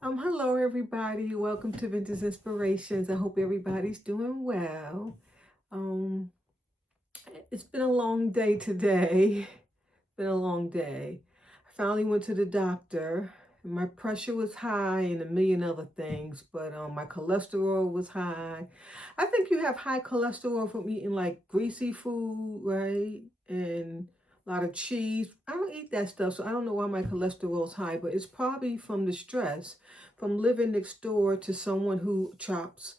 Hello everybody. Welcome to Vintage Inspirations. I hope everybody's doing well. Um, it's been a long day today. Been a long day. I finally went to the doctor. My pressure was high and a million other things, but my cholesterol was high. I think you have high cholesterol from eating like greasy food, right? And a lot of cheese. I don't eat that stuff, so I don't know why my cholesterol's high, but it's probably from the stress from living next door to someone who chops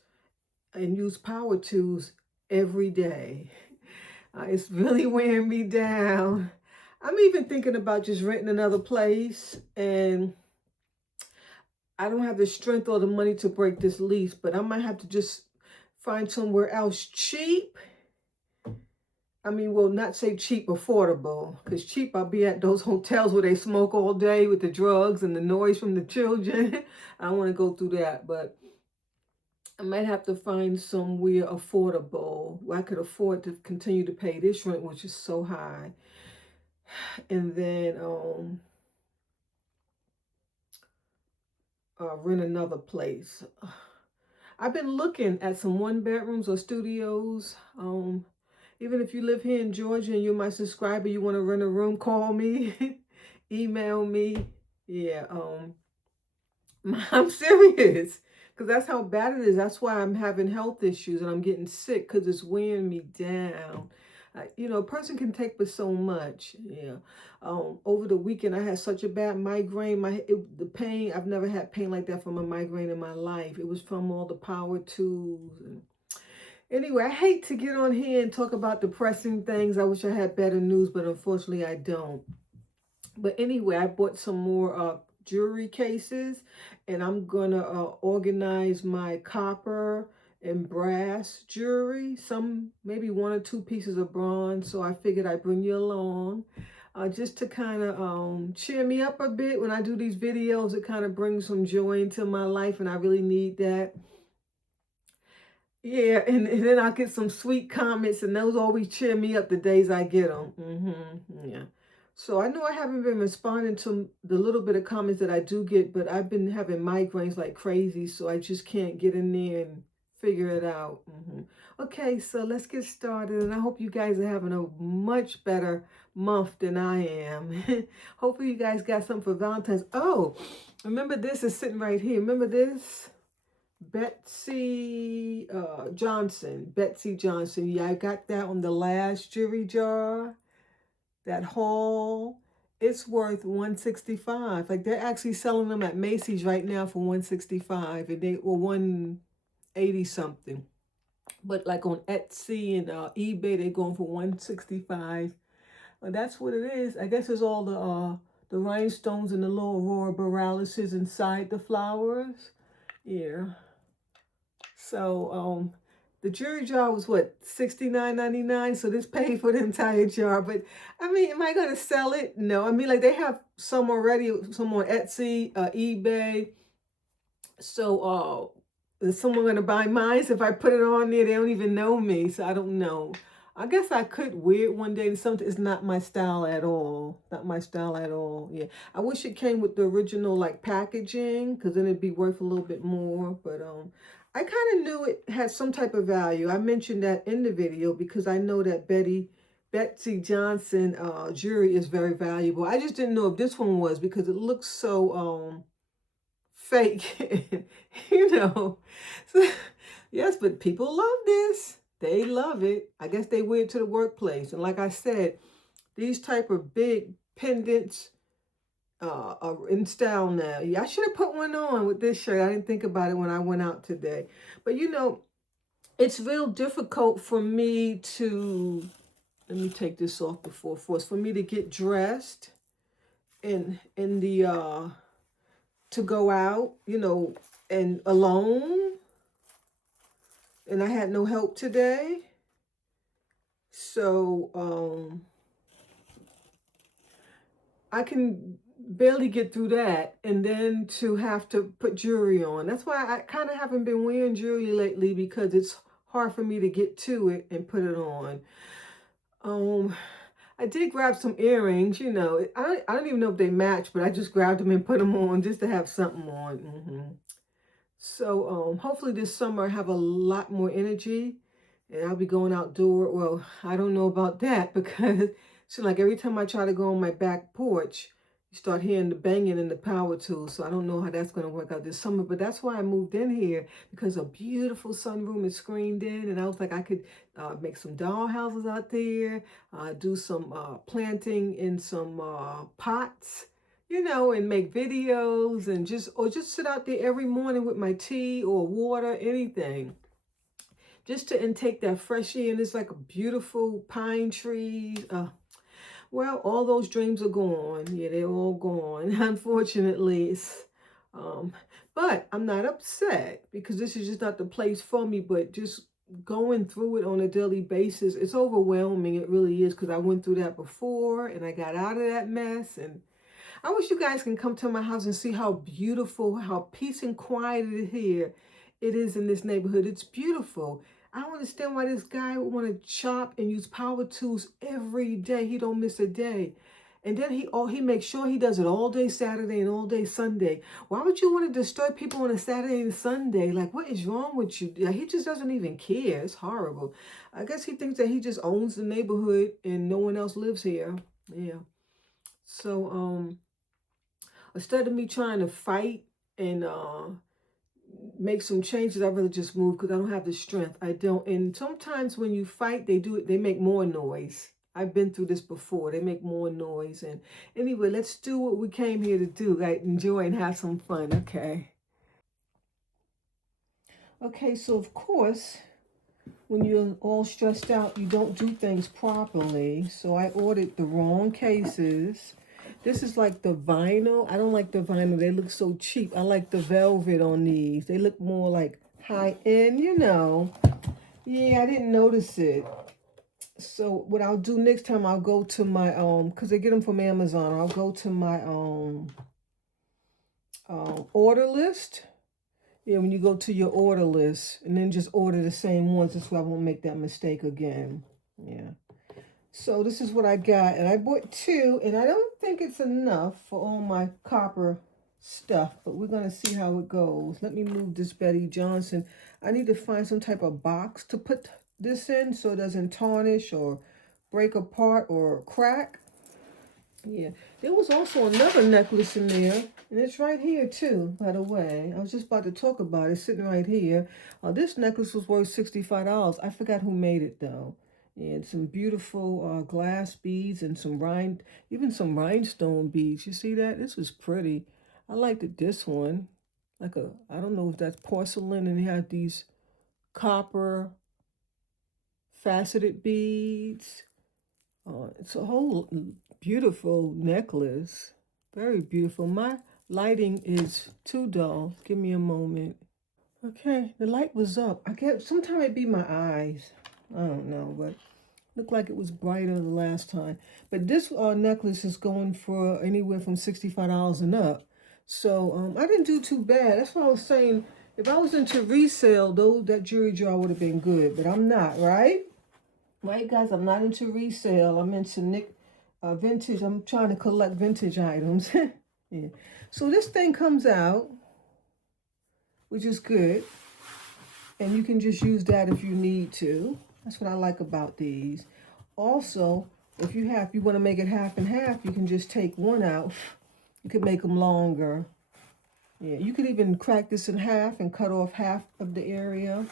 and use power tools every day. It's really wearing me down. I'm even thinking about just renting another place, and I don't have the strength or the money to break this lease, but I might have to just find somewhere else cheap. I mean, well, not say cheap, affordable, because cheap, I'll be at those hotels where they smoke all day with the drugs and the noise from the children. I don't want to go through that, but I might have to find somewhere affordable where I could afford to continue to pay this rent, which is so high. And then rent another place. I've been looking at some one bedrooms or studios. Even if you live here in Georgia and you're my subscriber, you want to rent a room, call me, email me. Yeah, I'm serious because that's how bad it is. That's why I'm having health issues and I'm getting sick because it's wearing me down. A person can take but so much. Yeah. Over the weekend, I had such a bad migraine. The pain, I've never had pain like that from a migraine in my life. It was from all the power tools. Anyway, I hate to get on here and talk about depressing things. I wish I had better news, but unfortunately, I don't. But anyway, I bought some more jewelry cases, and I'm gonna organize my copper and brass jewelry. Some maybe one or two pieces of bronze. So I figured I'd bring you along, just to kind of cheer me up a bit when I do these videos. It kind of brings some joy into my life, and I really need that. Yeah, and then I get some sweet comments, and those always cheer me up the days I get them. Yeah. So I know I haven't been responding to the little bit of comments that I do get, but I've been having migraines like crazy, so I just can't get in there and figure it out. Okay, so let's get started, and I hope you guys are having a much better month than I am. Hopefully you guys got something for Valentine's. Oh, remember this is sitting right here. Remember this? Betsey Johnson. Yeah, I got that on the last jewelry jar. That haul. It's worth 165. Like they're actually selling them at Macy's right now for 165, and they were 180 something. But like on Etsy and eBay, they're going for 165. That's what it is. I guess it's all the rhinestones and the little aurora borealises inside the flowers. Yeah. So the jury jar was what, $69.99. So this paid for the entire jar. But I mean, am I gonna sell it? No. I mean, like they have some already, some on Etsy, eBay. So is someone gonna buy mine? So if I put it on there, they don't even know me. So I don't know. I guess I could wear it one day and something. It's not my style at all. Not my style at all. Yeah. I wish it came with the original like packaging, because then it'd be worth a little bit more. But I kind of knew it had some type of value. I mentioned that in the video because I know that Betsey Johnson jewelry is very valuable. I just didn't know if this one was because it looks so fake, you know. So, yes, but people love this. They love it. I guess they wear it to the workplace. And like I said, these type of big pendants are in style now. Yeah, I should have put one on with this shirt. I didn't think about it when I went out today. But it's real difficult for me to, let me take this off before force, for me to get dressed in the to go out, and alone. And I had no help today. So I can barely get through that, and then to have to put jewelry on. That's why I kind of haven't been wearing jewelry lately, because it's hard for me to get to it and put it on. Um, I did grab some earrings, you know. I don't even know if they match, but I just grabbed them and put them on just to have something on. So hopefully this summer I have a lot more energy and I'll be going outdoor. Well, I don't know about that because so like every time I try to go on my back porch, you start hearing the banging and the power tools. So I don't know how that's going to work out this summer, but that's why I moved in here because a beautiful sunroom is screened in, and I was like I could make some doll houses out there, do some planting in some pots, you know, and make videos and just sit out there every morning with my tea or water, anything, just to intake that fresh air. And it's like a beautiful pine trees. Well, all those dreams are gone. Yeah, they're all gone. Unfortunately, um, but I'm not upset because this is just not the place for me. But just going through it on a daily basis, it's overwhelming. It really is, because I went through that before and I got out of that mess. And I wish you guys can come to my house and see how beautiful, how peace and quiet it is in this neighborhood. It's beautiful. I don't understand why this guy would want to chop and use power tools every day. He don't miss a day. And then he makes sure he does it all day Saturday and all day Sunday. Why would you want to disturb people on a Saturday and Sunday? Like, what is wrong with you? He just doesn't even care. It's horrible. I guess he thinks that he just owns the neighborhood and no one else lives here. Yeah. So, instead of me trying to fight and make some changes, I'd rather just move because I don't have the strength. I don't. And sometimes when you fight, they make more noise. I've been through this before. They make more noise. And anyway, let's do what we came here to do, right? Enjoy and have some fun, okay? Okay, so of course, when you're all stressed out, you don't do things properly. So I ordered the wrong cases. This is like the vinyl. I don't like the vinyl. They look so cheap. I like the velvet on these. They look more like high end, you know. Yeah, I didn't notice it. So what I'll do next time, I'll go to my because they get them from Amazon. I'll go to my order list. Yeah, when you go to your order list and then just order the same ones, that's why I won't make that mistake again. Yeah. So this is what I got, and I bought two, and I don't think it's enough for all my copper stuff, but we're going to see how it goes. Let me move this Betty Johnson. I need to find some type of box to put this in so it doesn't tarnish or break apart or crack. Yeah, there was also another necklace in there, and it's right here too, by the way. I was just about to talk about it, sitting right here. This necklace was worth $65. I forgot who made it though. And some beautiful glass beads and even some rhinestone beads. You see that? This was pretty. I liked it, this one. I don't know if that's porcelain, and they have these copper faceted beads. It's a whole beautiful necklace. Very beautiful. My lighting is too dull. Give me a moment. Okay, the light was up. I guess sometimes it be my eyes. I don't know, but looked like it was brighter the last time. But this necklace is going for anywhere from $65 and up. So I didn't do too bad. That's why I was saying, if I was into resale, though, that jewelry jar would have been good. But I'm not, right? Right, guys, I'm not into resale. I'm into vintage. I'm trying to collect vintage items. Yeah. So this thing comes out, which is good. And you can just use that if you need to. That's what I like about these. Also, if you want to make it half and half, you can just take one out. You could make them longer. Yeah, you could even crack this in half and cut off half of the area.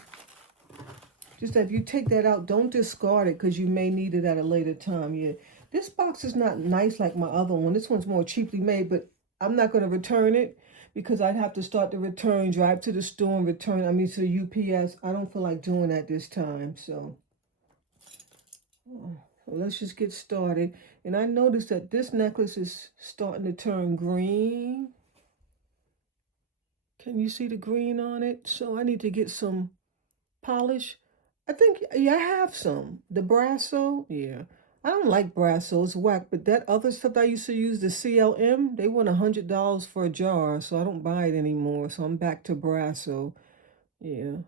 Just that if you take that out, don't discard it because you may need it at a later time. Yeah, this box is not nice like my other one. This one's more cheaply made, but I'm not going to return it because I'd have to start the return, drive to the store and return. I mean, to the UPS. I don't feel like doing that this time. So let's just get started. And I noticed that this necklace is starting to turn green. Can you see the green on it? So I need to get some polish. I think, yeah, I have some. The Brasso, yeah. I don't like Brasso, it's whack. But that other stuff I used to use, the CLM, they want $100 for a jar, so I don't buy it anymore. So I'm back to Brasso, yeah.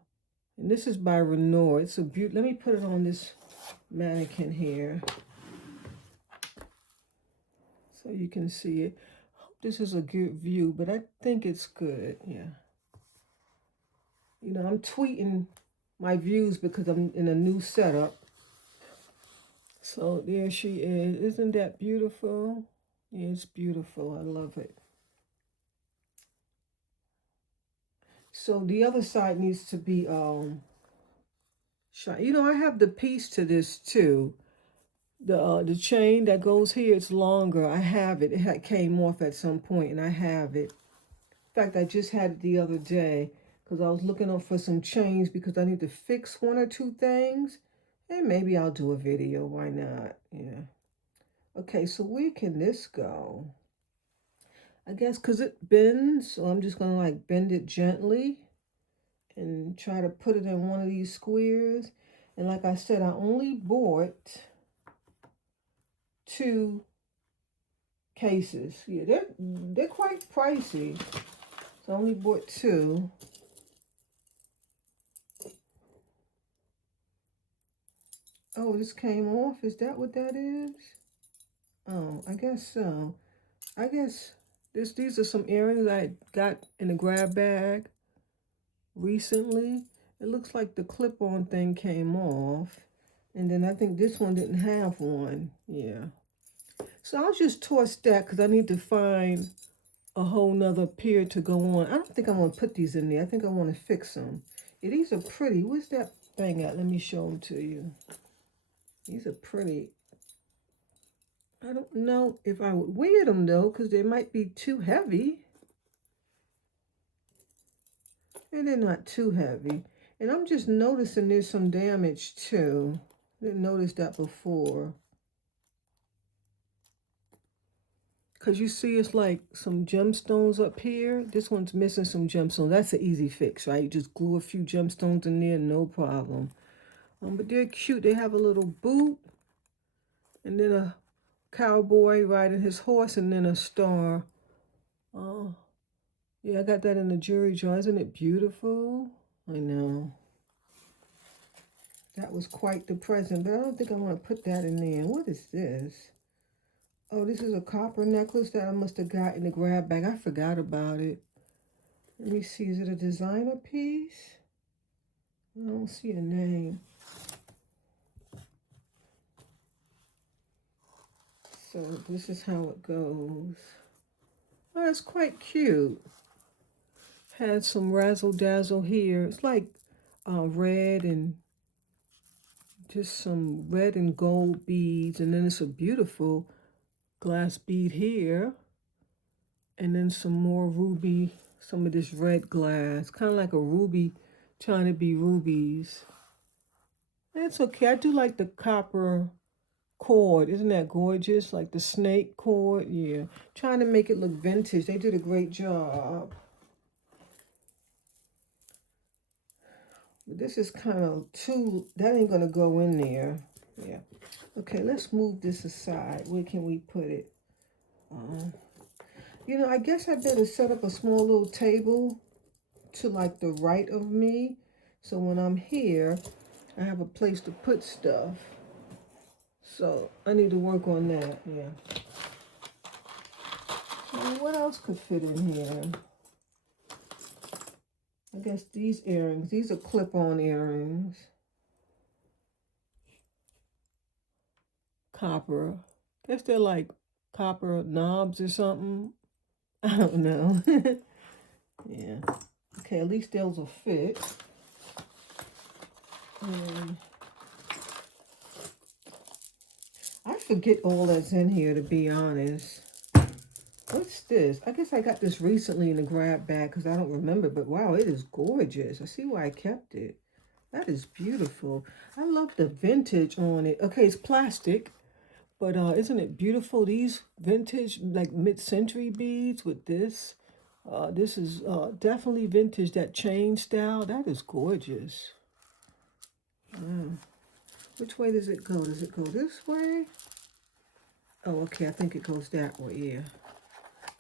And this is by Renoir. It's a beauty. Let me put it on this mannequin here. so you can see it. I hope this is a good view, but I think it's good. Yeah. You know, I'm tweeting my views because I'm in a new setup. So there she is. Isn't that beautiful? Yeah, it's beautiful. I love it. So the other side needs to be shiny. You know, I have the piece to this too. The chain that goes here, it's longer. I have it. It came off at some point, and I have it. In fact, I just had it the other day because I was looking up for some chains because I need to fix one or two things. And maybe I'll do a video. Why not? Yeah. Okay, so where can this go? I guess because it bends, so I'm just going to like bend it gently and try to put it in one of these squares. And like I said, I only bought 2 cases. Yeah, they're quite pricey. So I only bought 2. Oh, this came off. Is that what that is? Oh, I guess so. I guess these are some earrings I got in a grab bag recently. It looks like the clip-on thing came off. And then I think this one didn't have one. Yeah. So I'll just toss that because I need to find a whole nother pair to go on. I don't think I want to put these in there. I think I want to fix them. Yeah, these are pretty. Where's that thing at? Let me show them to you. These are pretty. I don't know if I would wear them though, because they might be too heavy. And they're not too heavy. And I'm just noticing there's some damage too. Didn't notice that before. Because you see it's like some gemstones up here. This one's missing some gemstones. That's an easy fix, right? You just glue a few gemstones in there, no problem. But they're cute. They have a little boot. And then a cowboy riding his horse and then a star. Oh, yeah, I got that in the jewelry jar. Isn't it beautiful? I know. That was quite the present, but I don't think I want to put that in there. What is this? Oh, this is a copper necklace that I must have got in the grab bag. I forgot about it. Let me see. Is it a designer piece? I don't see a name. So this is how it goes. Oh, it's quite cute. Had some razzle dazzle here. It's like red and just some red and gold beads. And then it's a beautiful glass bead here. And then some more ruby, some of this red glass. Kind of like a ruby trying to be rubies. That's okay. I do like the copper cord. Isn't that gorgeous? Like the snake cord. Yeah. Trying to make it look vintage. They did a great job. But this is kind of too, that ain't going to go in there. Yeah. Okay, let's move this aside. Where can we put it? You know, I guess I better set up a small little table to like the right of me. So when I'm here, I have a place to put stuff. So I need to work on that, yeah. So what else could fit in here? I guess these earrings, these are clip-on earrings. Copper. Guess they're like copper knobs or something. I don't know. Yeah. Okay, at least those will fit. I forget all that's in here, to be honest. What's this? I guess I got this recently in the grab bag because I don't remember, but wow, it is gorgeous. I see why I kept it. That is beautiful. I love the vintage on it. Okay, it's plastic, but isn't it beautiful? These vintage, like mid-century beads with this. This is definitely vintage, that chain style. That is gorgeous. Which way does it go? Does it go this way? Oh, okay, I think it goes that way, yeah.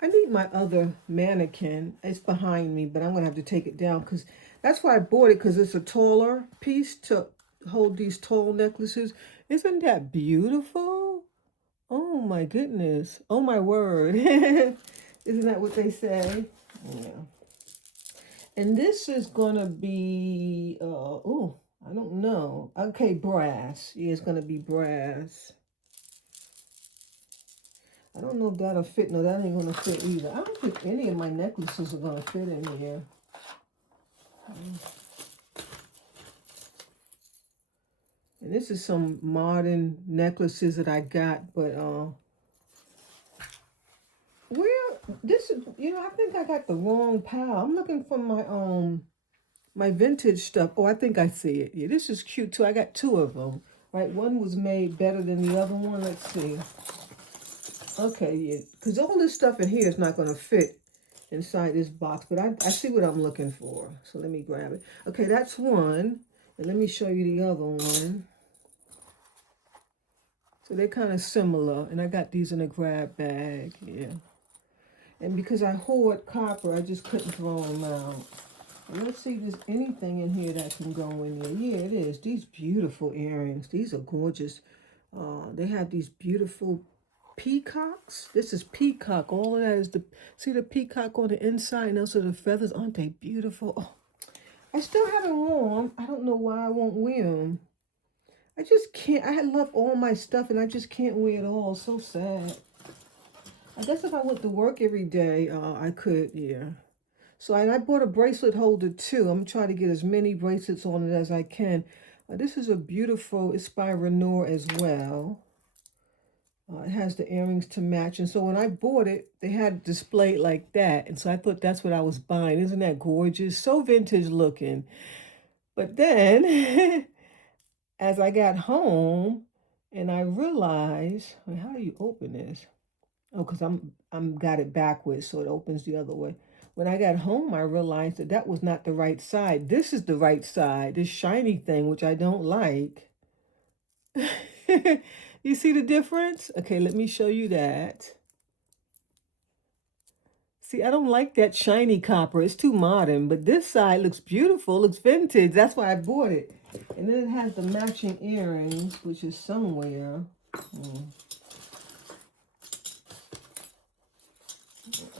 I need my other mannequin. It's behind me, but I'm going to have to take it down because that's why I bought it, because it's a taller piece to hold these tall necklaces. Isn't that beautiful? Oh my goodness. Oh my word. Isn't that what they say? Yeah. And this is gonna be oh, I don't know. Okay, brass. Yeah, it's gonna be brass. I don't know if that'll fit. No, that ain't gonna fit either. I don't think any of my necklaces are gonna fit in here. And this is some modern necklaces that I got, but where this is, I think I got the wrong pile. I'm looking for my vintage stuff. Oh, I think I see it. Yeah, this is cute too. I got two of them. Right, one was made better than the other one. Let's see. Okay, yeah, because all this stuff in here is not going to fit inside this box, but I see what I'm looking for. So let me grab it. Okay, that's one. And let me show you the other one. So they're kind of similar. And I got these in a grab bag. Yeah. And because I hoard copper, I just couldn't throw them out. And let's see if there's anything in here that can go in there. Yeah, it is. These beautiful earrings. These are gorgeous. They have these beautiful peacocks. This is peacock. All of that is see the peacock on the inside, and those are the feathers. Aren't they beautiful? Oh, I still haven't worn them. I don't know why I won't wear them. I just can't. I love all my stuff, and I just can't wear it all. So sad. I guess if I went to work every day, I could, yeah. So I bought a bracelet holder too. I'm trying to get as many bracelets on it as I can. This is a beautiful, it's by Renoir as well. It has the earrings to match. And so when I bought it, they had it displayed like that. And so I thought that's what I was buying. Isn't that gorgeous? So vintage looking. But then as I got home and I realized, well, how do you open this? Oh, because I'm got it backwards, so it opens the other way. When I got home, I realized that that was not the right side. This is the right side, this shiny thing, which I don't like. You see the difference? Okay, let me show you that. See, I don't like that shiny copper. It's too modern, but this side looks beautiful, looks vintage. That's why I bought it. And then it has the matching earrings, which is somewhere.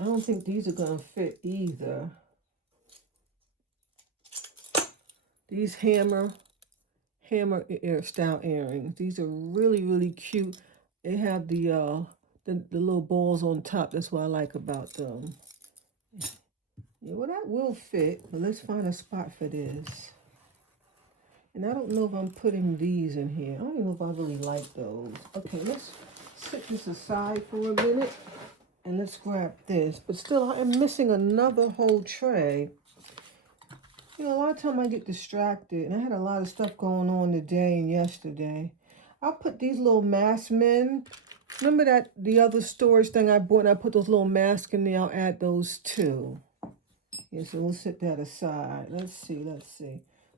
I don't think these are going to fit either. These hammer style earrings. These are really, really cute. They have the little balls on top. That's what I like about them. Yeah, well, that will fit, but let's find a spot for this. And I don't know if I'm putting these in here. I don't even know if I really like those. Okay, let's set this aside for a minute and let's grab this. But still, I am missing another whole tray. A lot of time I get distracted, and I had a lot of stuff going on today and yesterday. I'll put these little mask men. Remember that the other storage thing I bought, and I put those little masks in there. I'll add those too. Yeah, so we'll set that aside. Let's see.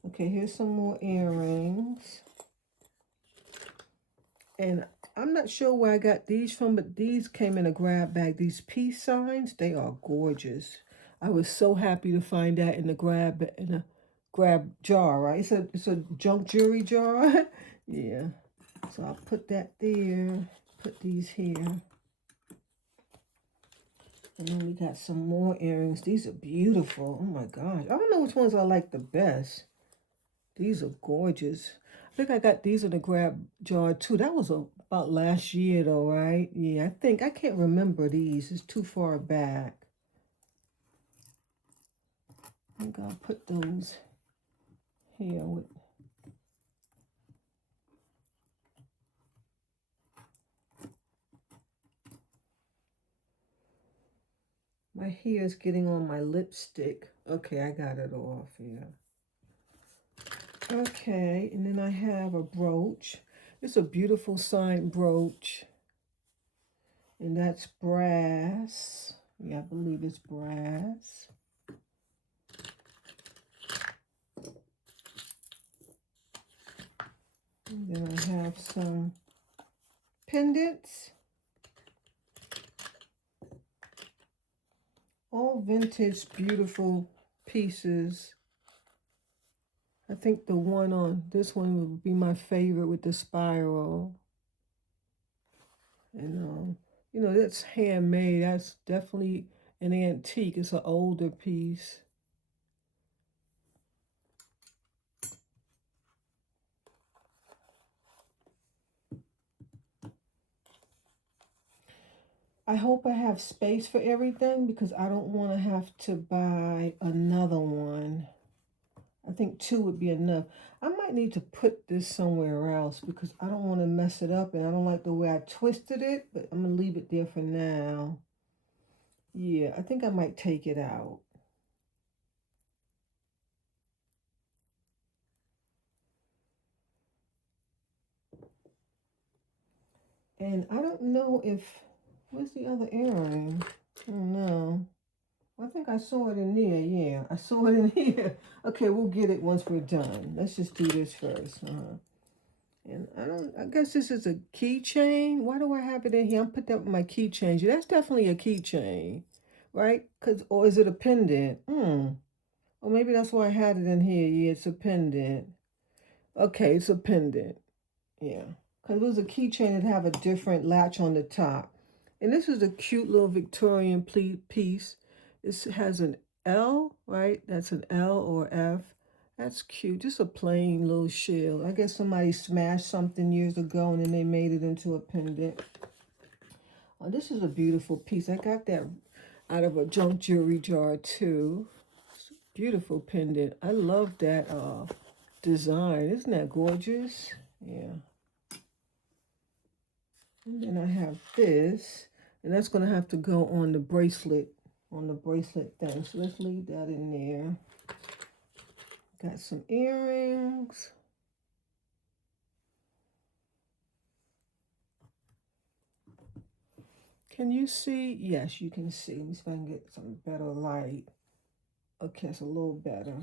Okay, here's some more earrings. And I'm not sure where I got these from, but these came in a grab bag. These peace signs, they are gorgeous. I was so happy to find that in a grab jar, right? It's a junk jewelry jar. Yeah. So I'll put that there. Put these here. And then we got some more earrings. These are beautiful. Oh my gosh. I don't know which ones I like the best. These are gorgeous. I think I got these in a grab jar too. That was about last year though, right? Yeah, I can't remember these. It's too far back. I think I'll put those here with. My hair is getting on my lipstick. Okay, I got it off, yeah. Okay, and then I have a brooch. It's a beautiful signed brooch. And that's brass. Yeah, I believe it's brass. And then I have some pendants. All vintage, beautiful pieces. I think the this one would be my favorite with the spiral. And you know, that's handmade. That's definitely an antique. It's an older piece. I hope I have space for everything because I don't want to have to buy another one. I think two would be enough. I might need to put this somewhere else because I don't want to mess it up and I don't like the way I twisted it, but I'm going to leave it there for now. Yeah, I think I might take it out. And I don't know if, where's the other earring? Oh no. I think I saw it in there. Yeah, I saw it in here. Okay, we'll get it once we're done. Let's just do this first. And I guess this is a keychain. Why do I have it in here? I'm put that with my keychain. That's definitely a keychain, right? Or is it a pendant? Or maybe that's why I had it in here. Yeah, it's a pendant. Okay, it's a pendant. Yeah. Because it was a keychain that have a different latch on the top. And this is a cute little Victorian piece. This has an L, right? That's an L or F. That's cute. Just a plain little shell. I guess somebody smashed something years ago and then they made it into a pendant. Oh, this is a beautiful piece. I got that out of a junk jewelry jar too. Beautiful pendant. I love that design. Isn't that gorgeous? Yeah. And then I have this, and that's going to have to go on the bracelet thing. So let's leave that in there. Got some earrings. Can you see? Yes, you can see. Let me see if I can get some better light. Okay, it's a little better.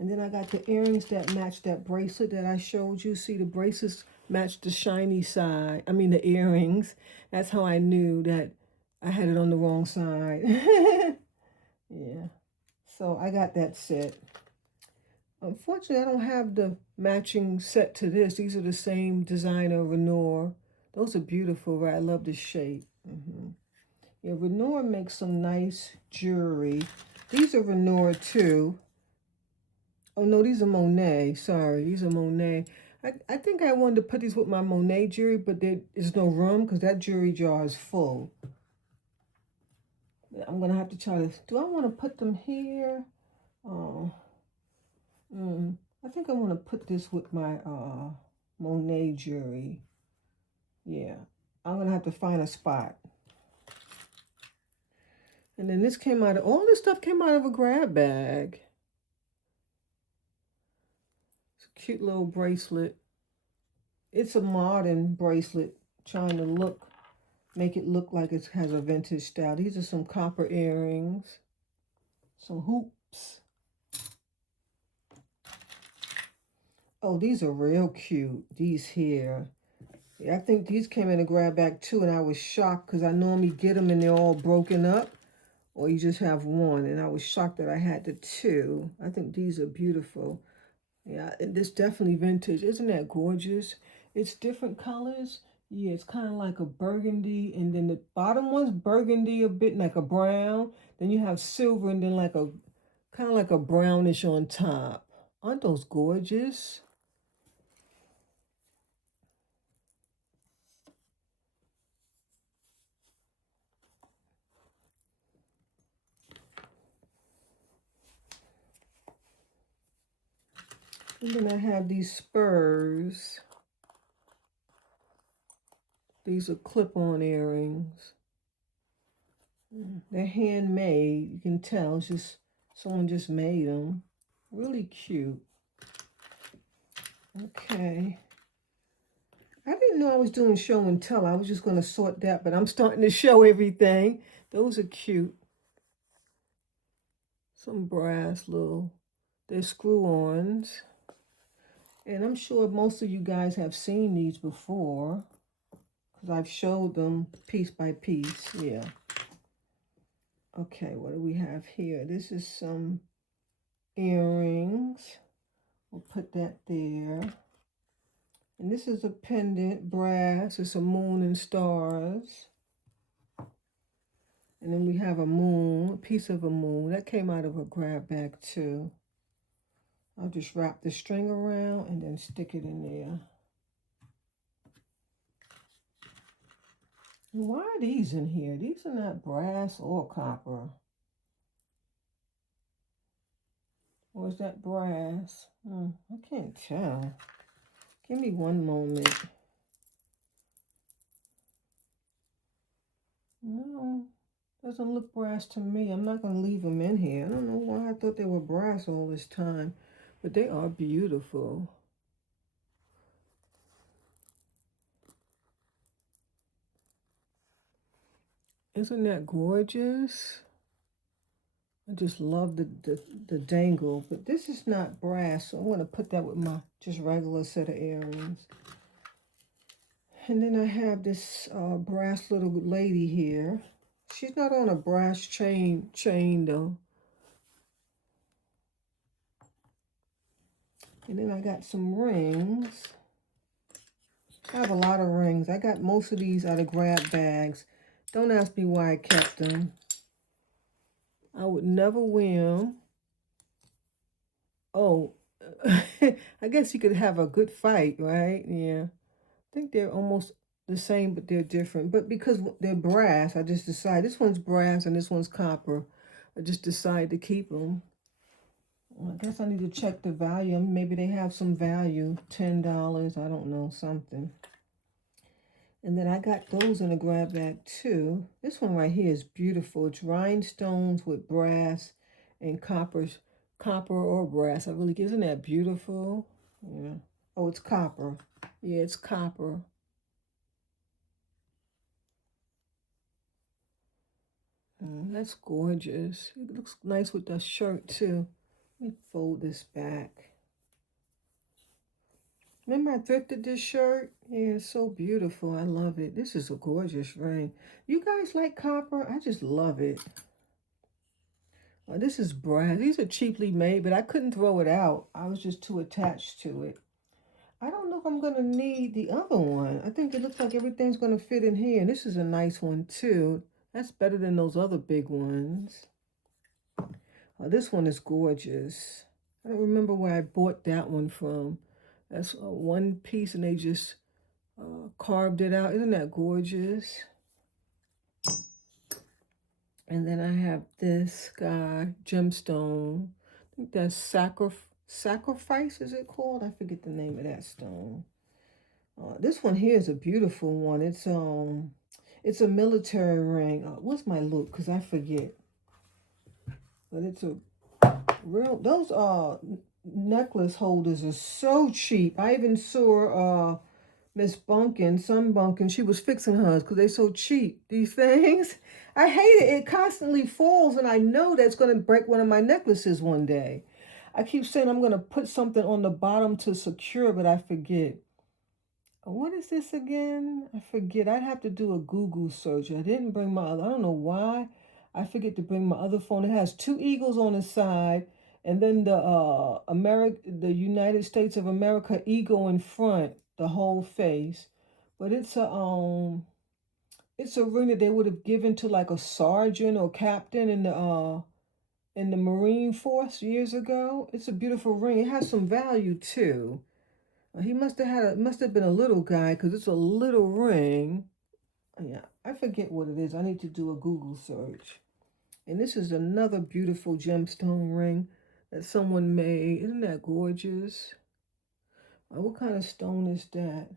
And then I got the earrings that match that bracelet that I showed you. See, the bracelets match the shiny side. I mean, the earrings. That's how I knew that I had it on the wrong side. Yeah. So I got that set. Unfortunately, I don't have the matching set to this. These are the same designer, Renoir. Those are beautiful, right? I love the shape. Yeah, Renoir makes some nice jewelry. These are Renoir too. Oh no, these are Monet. Sorry, these are Monet. I think I wanted to put these with my Monet jewelry, but there is no room because that jewelry jar is full. I'm gonna have to try to. Do I want to put them here? Oh, I think I want to put this with my Monet jewelry. Yeah, I'm gonna have to find a spot. And then this came out of, all this stuff came out of a grab bag. It's a cute little bracelet. It's a modern bracelet, trying to make it look like it has a vintage style. These are some copper earrings, some hoops. Oh, these are real cute. These here. Yeah, I think these came in a grab bag too, and I was shocked because I normally get them and they're all broken up, or you just have one, and I was shocked that I had the two. I think these are beautiful. Yeah, and this definitely vintage. Isn't that gorgeous? It's different colors. Yeah, it's kind of like a burgundy, and then the bottom one's burgundy, a bit like a brown. Then you have silver, and then like a kind of like a brownish on top. Aren't those gorgeous? And then I have these spurs. These are clip-on earrings. They're handmade. You can tell it's just someone just made them. Really cute. Okay. I didn't know I was doing show and tell. I was just going to sort that, but I'm starting to show everything. Those are cute. Some brass little, they're screw-ons. And I'm sure most of you guys have seen these before because I've showed them piece by piece. Yeah. Okay, what do we have here? This is some earrings. We'll put that there. And this is a pendant, brass. It's a moon and stars. And then we have a moon, a piece of a moon. That came out of a grab bag too. I'll just wrap the string around and then stick it in there. And why are these in here? These are not brass or copper. Or is that brass? I can't tell. Give me one moment. No, doesn't look brass to me. I'm not going to leave them in here. I don't know why I thought they were brass all this time. But they are beautiful. Isn't that gorgeous? I just love the dangle. But this is not brass, so I'm going to put that with my just regular set of earrings. And then I have this brass little lady here. She's not on a brass chain though. And then I got some rings. I have a lot of rings. I got most of these out of grab bags. Don't ask me why I kept them. I would never wear them. Oh, I guess you could have a good fight, right? Yeah. I think they're almost the same, but they're different. But because they're brass, I just decided this one's brass and this one's copper. I just decided to keep them. Well, I guess I need to check the value. Maybe they have some value, $10. I don't know, something. And then I got those in a grab bag too. This one right here is beautiful. It's rhinestones with brass and copper or brass. Isn't that beautiful? Yeah. Oh, it's copper. Yeah, it's copper. That's gorgeous. It looks nice with the shirt too. Let me fold this back. Remember I thrifted this shirt? Yeah, it's so beautiful. I love it. This is a gorgeous ring. You guys like copper? I just love it. This is brass. These are cheaply made, but I couldn't throw it out. I was just too attached to it. I don't know if I'm going to need the other one. I think it looks like everything's going to fit in here. And this is a nice one too. That's better than those other big ones. This one is gorgeous. I don't remember where I bought that one from. That's one piece and they just carved it out. Isn't that gorgeous? And then I have this guy, gemstone. I think that's sacrifice, is it called? I forget the name of that stone. This one here is a beautiful one. It's a military ring. What's my look? Because I forget. But it's a real. Those necklace holders are so cheap. I even saw Miss Bunkin, some Bunkin, she was fixing hers because they're so cheap. These things, I hate it. It constantly falls, and I know that's going to break one of my necklaces one day. I keep saying I'm going to put something on the bottom to secure, but I forget. What is this again? I forget. I'd have to do a Google search. I didn't bring my other. I don't know why. I forget to bring my other phone. It has two eagles on the side, and then the United States of America eagle in front, the whole face. But it's a ring that they would have given to like a sergeant or captain in the Marine Force years ago. It's a beautiful ring. It has some value too. He must have been a little guy because it's a little ring. Yeah, I forget what it is. I need to do a Google search. And this is another beautiful gemstone ring that someone made. Isn't that gorgeous? What kind of stone is that?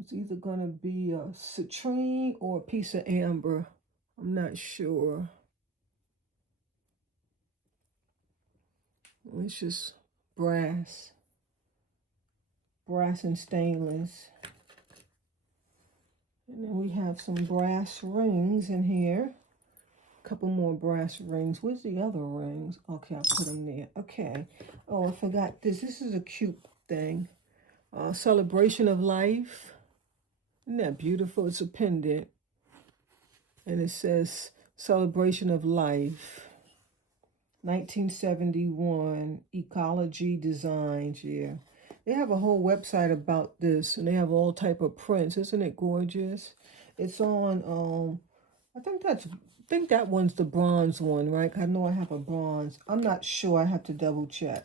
It's either going to be a citrine or a piece of amber. I'm not sure. It's just brass and stainless. And then we have some brass rings in here. A couple more brass rings. Where's the other rings? Okay, I'll put them there. Okay. Oh, I forgot this. This is a cute thing. Celebration of life. Isn't that beautiful? It's a pendant. And it says celebration of life. 1971. Ecology Designs. Yeah. They have a whole website about this, and they have all type of prints. Isn't it gorgeous? It's on, I think that one's the bronze one, right? I know I have a bronze. I'm not sure. I have to double check.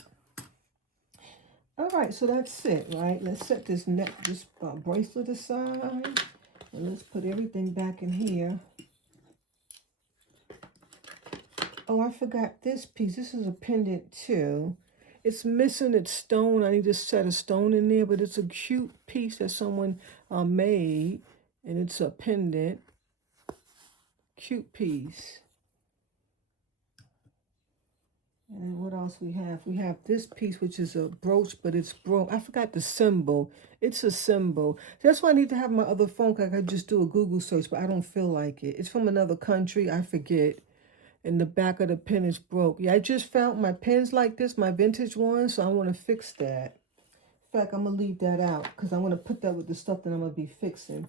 All right, so that's it, right? Let's set this bracelet aside, and let's put everything back in here. Oh, I forgot this piece. This is a pendant too. It's missing its stone. I need to set a stone in there, but it's a cute piece that someone made, and it's a pendant. Cute piece. And then what else we have? We have this piece, which is a brooch, but it's broke. I forgot the symbol. It's a symbol. That's why I need to have my other phone, because I could just do a Google search, but I don't feel like it. It's from another country. I forget. And the back of the pen is broke. Yeah, I just found my pens like this, my vintage ones, so I want to fix that. In fact, I'm going to leave that out because I want to put that with the stuff that I'm going to be fixing.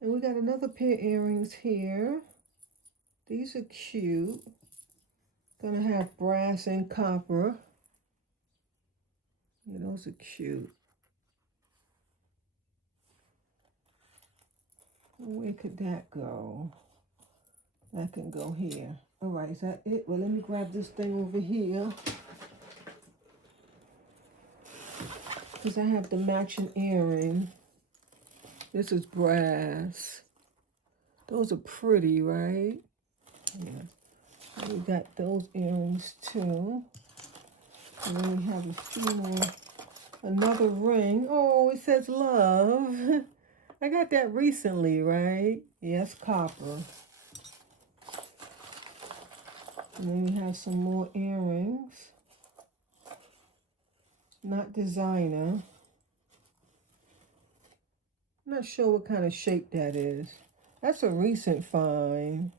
And we got another pair of earrings here. These are cute. Gonna have brass and copper. Yeah, those are cute. Where could that go? That can go here. All right, is that it? Well, let me grab this thing over here, because I have the matching earring. This is brass. Those are pretty, right? Yeah. We got those earrings too. And then we have a few more. Another ring. Oh, it says love. I got that recently, right? Yes, copper. And then we have some more earrings. Not designer. I'm not sure what kind of shape that is. That's a recent find.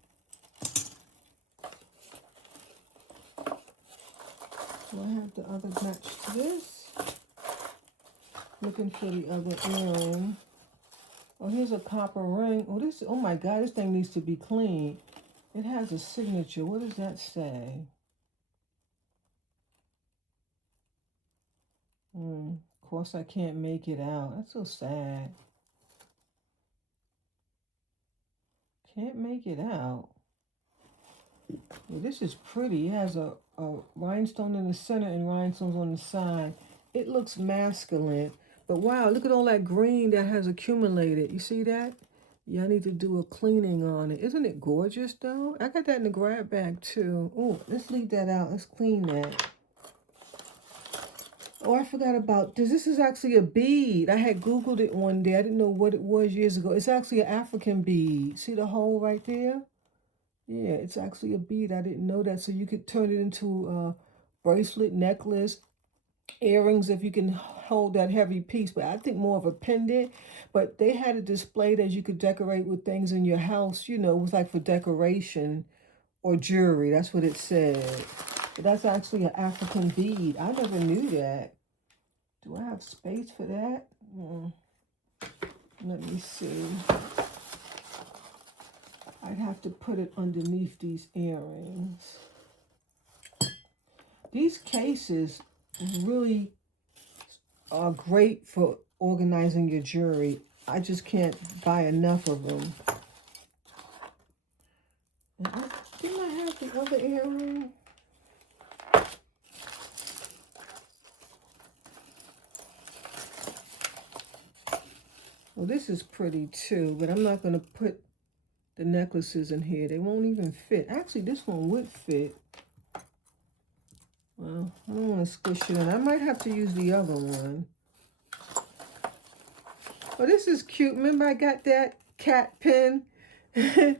Do I have the other match to this? Looking for the other earring. Oh, here's a copper ring. Oh, oh my God, this thing needs to be cleaned. It has a signature. What does that say? Of course, I can't make it out. That's so sad. Can't make it out. Well, this is pretty. It has a rhinestone in the center and rhinestones on the side. It looks masculine. But wow, look at all that green that has accumulated. You see that? Yeah, I need to do a cleaning on it. Isn't it gorgeous, though? I got that in the grab bag, too. Oh, let's leave that out. Let's clean that. Oh, I forgot about this. This is actually a bead. I had Googled it one day. I didn't know what it was years ago. It's actually an African bead. See the hole right there? Yeah, it's actually a bead. I didn't know that. So you could turn it into a bracelet, necklace, earrings if you can hold that heavy piece. But I think more of a pendant. But they had it displayed as you could decorate with things in your house. You know, it was like for decoration or jewelry. That's what it said. But that's actually an African bead. I never knew that. Do I have space for that? Let me see. I'd have to put it underneath these earrings. These cases really are great for organizing your jewelry. I just can't buy enough of them. And didn't I have the other earring? Well, this is pretty too, but I'm not going to put the necklaces in here. They won't even fit. Actually, this one would fit. Well, I don't want to squish it in. I might have to use the other one. Oh, this is cute. Remember I got that cat pen? the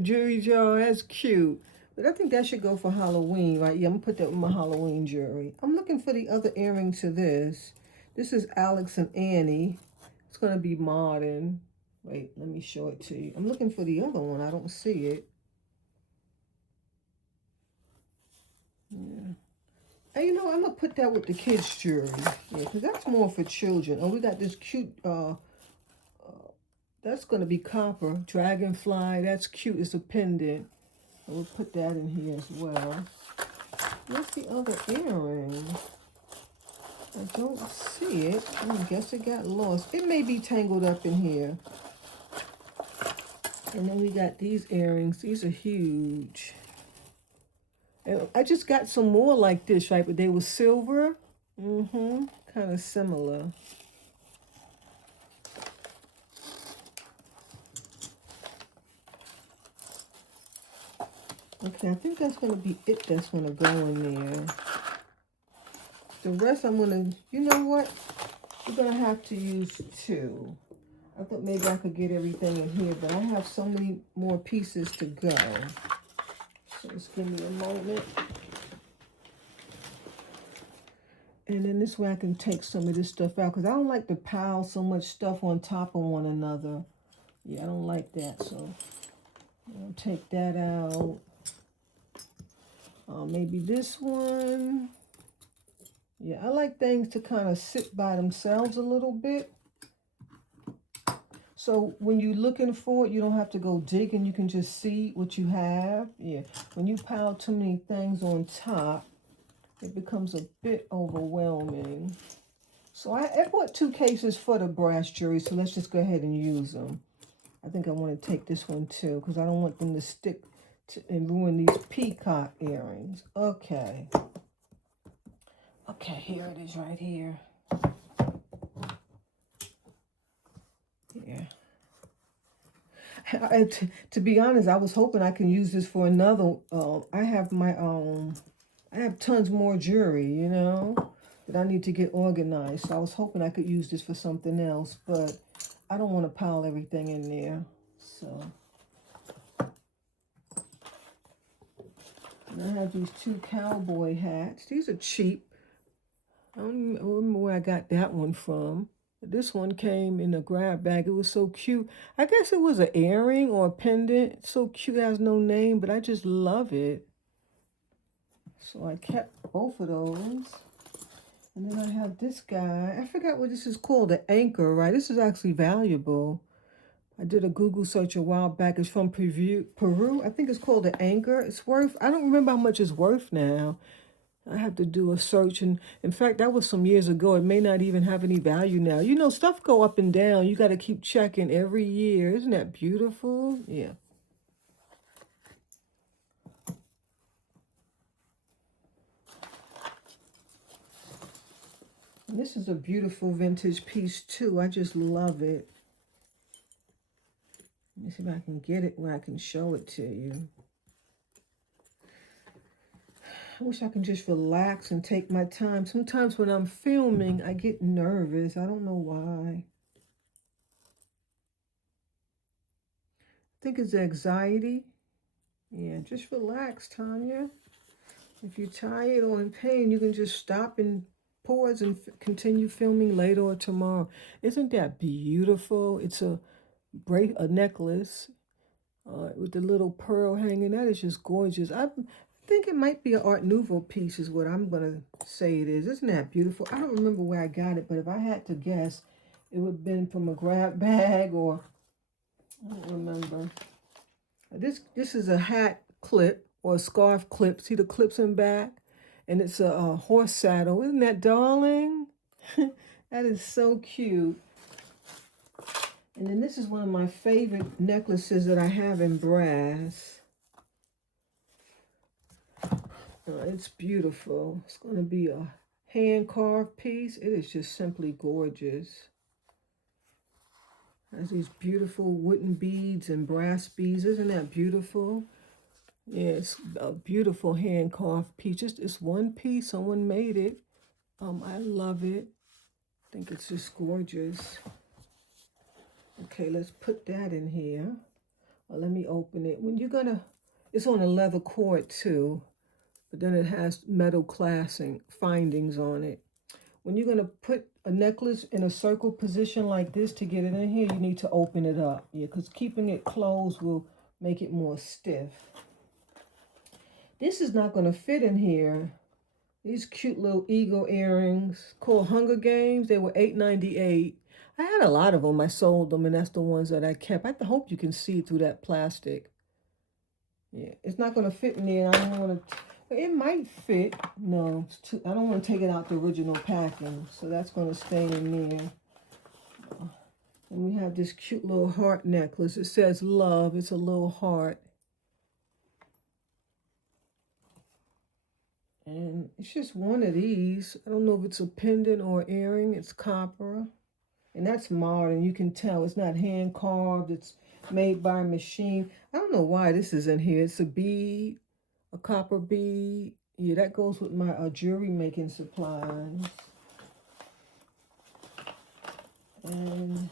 jewelry jar. That's cute. But I think that should go for Halloween, right? Yeah, I'm going to put that with my Halloween jewelry. I'm looking for the other earring to this. This is Alex and Annie. It's going to be modern. Wait, let me show it to you. I'm looking for the other one. I don't see it. Yeah. And you know, I'm going to put that with the kids' jewelry. Yeah, because that's more for children. Oh, we got this cute, that's going to be copper. Dragonfly. That's cute. It's a pendant. We'll put that in here as well. What's the other earring? I don't see it. I guess it got lost. It may be tangled up in here. And then we got these earrings. These are huge. And I just got some more like this, right? But they were silver. Kind of similar. Okay, I think that's going to be it that's going to go in there. The rest I'm going to, you know what? We're going to have to use two. I thought maybe I could get everything in here, but I have so many more pieces to go. So just give me a moment. And then this way I can take some of this stuff out, because I don't like to pile so much stuff on top of one another. Yeah, I don't like that, so I'll take that out. Maybe this one. Yeah, I like things to kind of sit by themselves a little bit. So when you're looking for it, you don't have to go digging. You can just see what you have. Yeah, when you pile too many things on top, it becomes a bit overwhelming. So I bought 2 cases for the brass jewelry, so let's just go ahead and use them. I think I want to take this one too, because I don't want them to stick and ruin these peacock earrings. Okay. Okay, here it is right here. Yeah. To be honest, I was hoping I can use this for another. I have tons more jewelry, you know, that I need to get organized. So I was hoping I could use this for something else, but I don't want to pile everything in there. So, and I have these 2 cowboy hats. These are cheap. I don't remember where I got that one from. This one came in a grab bag. It was so cute. I guess it was an earring or a pendant. It's so cute, it has no name, but I just love it. So I kept both of those. And then I have this guy. I forgot what this is called, the anchor, right? This is actually valuable. I did a Google search a while back. It's from Peru. I think it's called the anchor. It's worth, I don't remember how much it's worth now. I have to do a search, and in fact, that was some years ago. It may not even have any value now. You know, stuff go up and down. You got to keep checking every year. Isn't that beautiful? Yeah. And this is a beautiful vintage piece too. I just love it. Let me see if I can get it where I can show it to you. I wish I could just relax and take my time. Sometimes when I'm filming, I get nervous. I don't know why. I think it's anxiety. Yeah, just relax, Tanya. If you're tired or in pain, you can just stop and pause and continue filming later or tomorrow. Isn't that beautiful? It's a necklace with the little pearl hanging. That is just gorgeous. I think it might be an Art Nouveau piece is what I'm going to say it is. Isn't that beautiful? I don't remember where I got it, but if I had to guess, it would have been from a grab bag or I don't remember. This is a hat clip or a scarf clip. See the clips in back? And it's a horse saddle. Isn't that darling? That is so cute. And then this is one of my favorite necklaces that I have in brass. It's beautiful. It's going to be a hand-carved piece. It is just simply gorgeous. It has these beautiful wooden beads and brass beads. Isn't that beautiful? Yeah, it's a beautiful hand-carved piece. Just this one piece, someone made it. I love it. I think it's just gorgeous. Okay, let's put that in here. Let me open it. When you're gonna, it's on a leather cord too, but then it has metal classing findings on it. When you're gonna put a necklace in a circle position like this to get it in here, you need to open it up. Yeah, because keeping it closed will make it more stiff. This is not going to fit in here. These cute little eagle earrings called Hunger Games. They were $8.98. I had a lot of them. I sold them, and that's the ones that I kept. I hope you can see through that plastic. Yeah, it's not going to fit in there. I don't want to. It might fit. No, it's too, I don't want to take it out the original packing, so that's going to stay in there. And we have this cute little heart necklace. It says love. It's a little heart. And it's just one of these. I don't know if it's a pendant or earring. It's copper. And that's modern. You can tell it's not hand carved. It's made by a machine. I don't know why this is in here. It's a bead, a copper bead. Yeah, that goes with my jewelry making supplies. And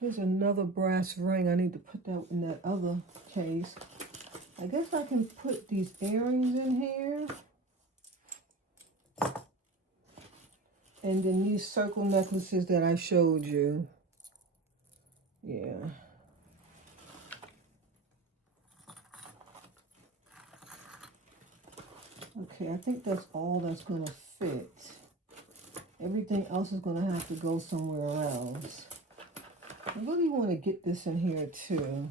here's another brass ring. I need to put that in that other case. I guess I can put these earrings in here. And then these circle necklaces that I showed you. Yeah. Okay, I think that's all that's going to fit. Everything else is going to have to go somewhere else. I really want to get this in here too.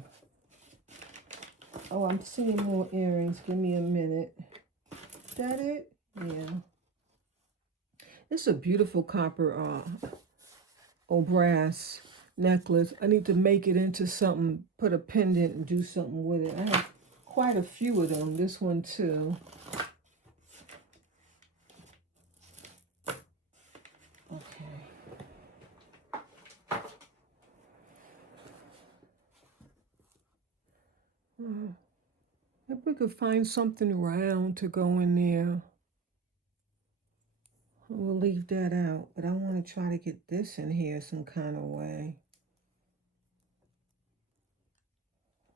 Oh, I'm seeing more earrings. Give me a minute. Is that it? Yeah. It's a beautiful copper or brass necklace. I need to make it into something, put a pendant and do something with it. I have quite a few of them. This one too. If we could find something round to go in there, we'll leave that out. But I want to try to get this in here some kind of way.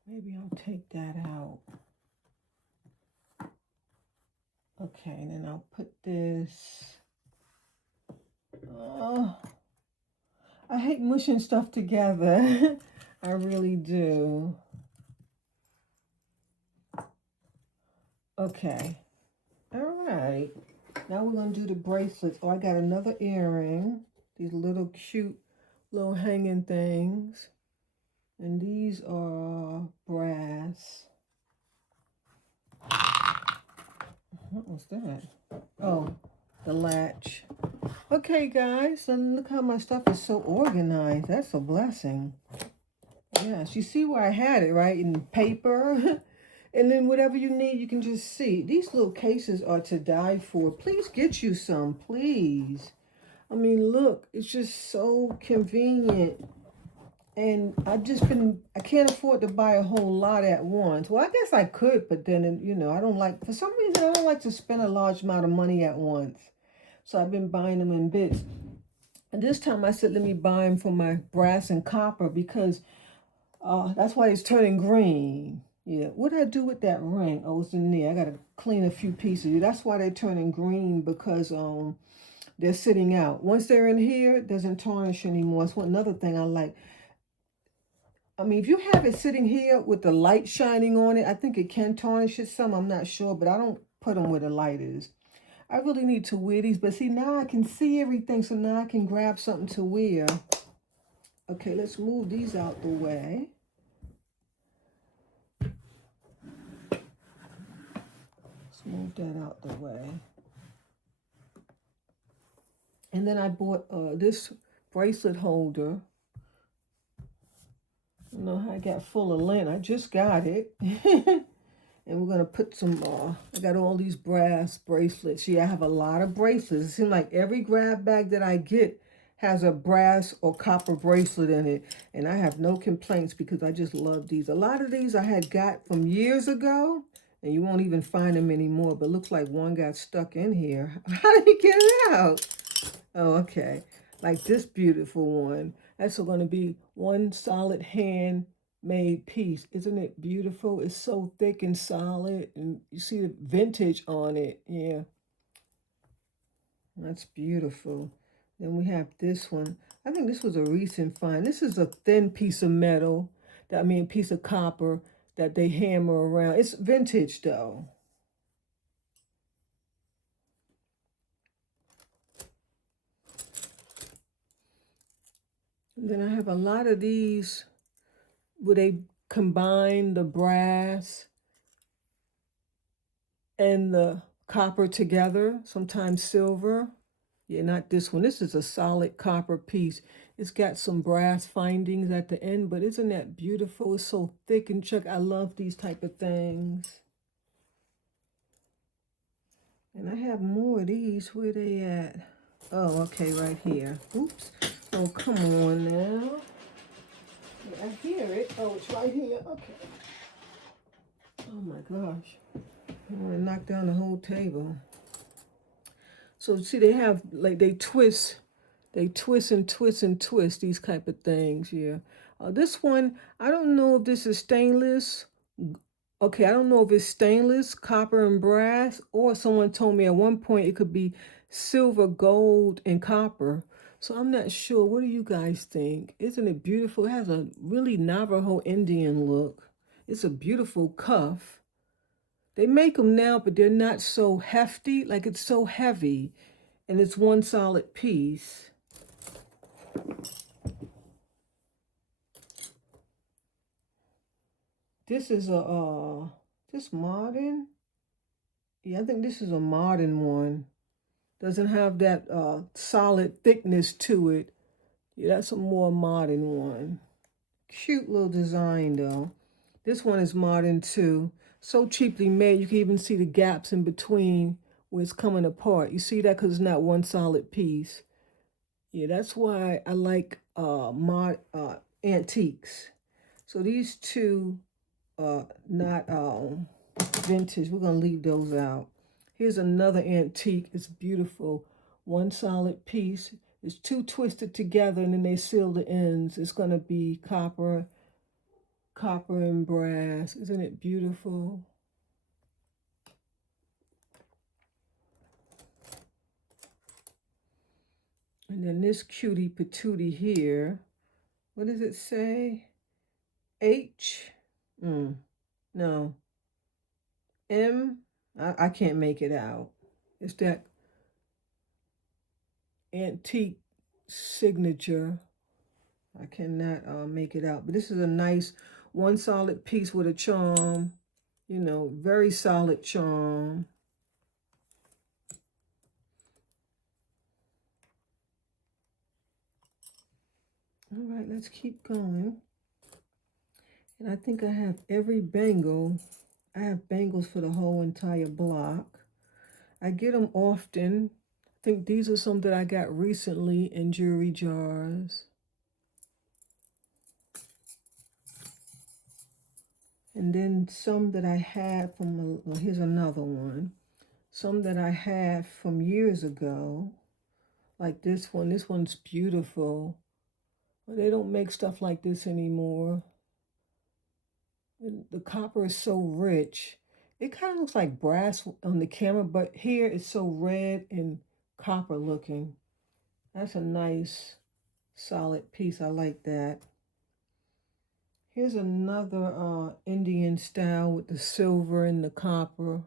Maybe I'll take that out. Okay, and then I'll put this. Oh, I hate mushing stuff together. I really do. Okay. All right. Now we're going to do the bracelets. Oh, I got another earring. These little cute little hanging things. And these are brass. What was that? Oh, the latch. Okay, guys. And look how my stuff is so organized. That's a blessing. Yes, you see where I had it, right? In paper. And then whatever you need, you can just see. These little cases are to die for. Please get you some, please. I mean, look, it's just so convenient. And I can't afford to buy a whole lot at once. Well, I guess I could, but then, you know, for some reason, I don't like to spend a large amount of money at once. So I've been buying them in bits. And this time I said, let me buy them for my brass and copper because that's why it's turning green. Yeah, what did I do with that ring? Oh, it's in there. I got to clean a few pieces. That's why they're turning green because they're sitting out. Once they're in here, it doesn't tarnish anymore. It's another thing I like. I mean, if you have it sitting here with the light shining on it, I think it can tarnish it some. I'm not sure, but I don't put them where the light is. I really need to wear these, but see, now I can see everything, so now I can grab something to wear. Okay, let's move these out the way. Move that out the way. And then I bought this bracelet holder. I don't know how I got full of lint. I just got it. And we're going to put some, I got all these brass bracelets. Yeah, I have a lot of bracelets. It seems like every grab bag that I get has a brass or copper bracelet in it. And I have no complaints because I just love these. A lot of these I had got from years ago. And you won't even find them anymore. But looks like one got stuck in here. How did he get it out? Oh, okay. Like this beautiful one. That's going to be one solid handmade piece. Isn't it beautiful? It's so thick and solid. And you see the vintage on it. Yeah. That's beautiful. Then we have this one. I think this was a recent find. This is a thin piece of metal. Piece of copper that they hammer around. It's vintage though. And then I have a lot of these where they combine the brass and the copper together, sometimes silver. Yeah, not this one. This is a solid copper piece. It's got some brass findings at the end, but isn't that beautiful? It's so thick and chuck. I love these type of things. And I have more of these. Where they at? Oh, okay, right here. Oops. Oh, come on now. Yeah, I hear it. Oh, it's right here. Okay. Oh my gosh. I'm gonna knock down the whole table. So see, they have like they twist and twist and twist these type of things. Yeah. This one, I don't know if this is stainless. Okay, I don't know if it's stainless, copper and brass, or someone told me at one point it could be silver, gold, and copper. So I'm not sure. What do you guys think? Isn't it beautiful? It has a really Navajo Indian look. It's a beautiful cuff. They make them now, but they're not so hefty. Like it's so heavy, and it's one solid piece. This is this modern. Yeah, I think this is a modern one. Doesn't have that solid thickness to it. Yeah, that's a more modern one. Cute little design though. This one is modern too. So cheaply made, you can even see the gaps in between where it's coming apart. You see that because it's not one solid piece. Yeah, that's why I like antiques. So these two not vintage. We're gonna leave those out. Here's another antique. It's beautiful. One solid piece. It's two twisted together and then they seal the ends. It's gonna be copper and brass. Isn't it beautiful? And then this cutie patootie here. What does it say? H? No. M? I can't make it out. It's that antique signature. I cannot make it out. But this is a nice one solid piece with a charm. You know, very solid charm. All right, let's keep going. And I think I have every bangle. I have bangles for the whole entire block. I get them often. I think these are some that I got recently in jewelry jars. And then some that I had from, well, here's another one. Some that I had from years ago, like this one. This one's beautiful. But they don't make stuff like this anymore. And the copper is so rich. It kind of looks like brass on the camera, but here it's so red and copper looking. That's a nice solid piece. I like that. Here's another Indian style with the silver and the copper.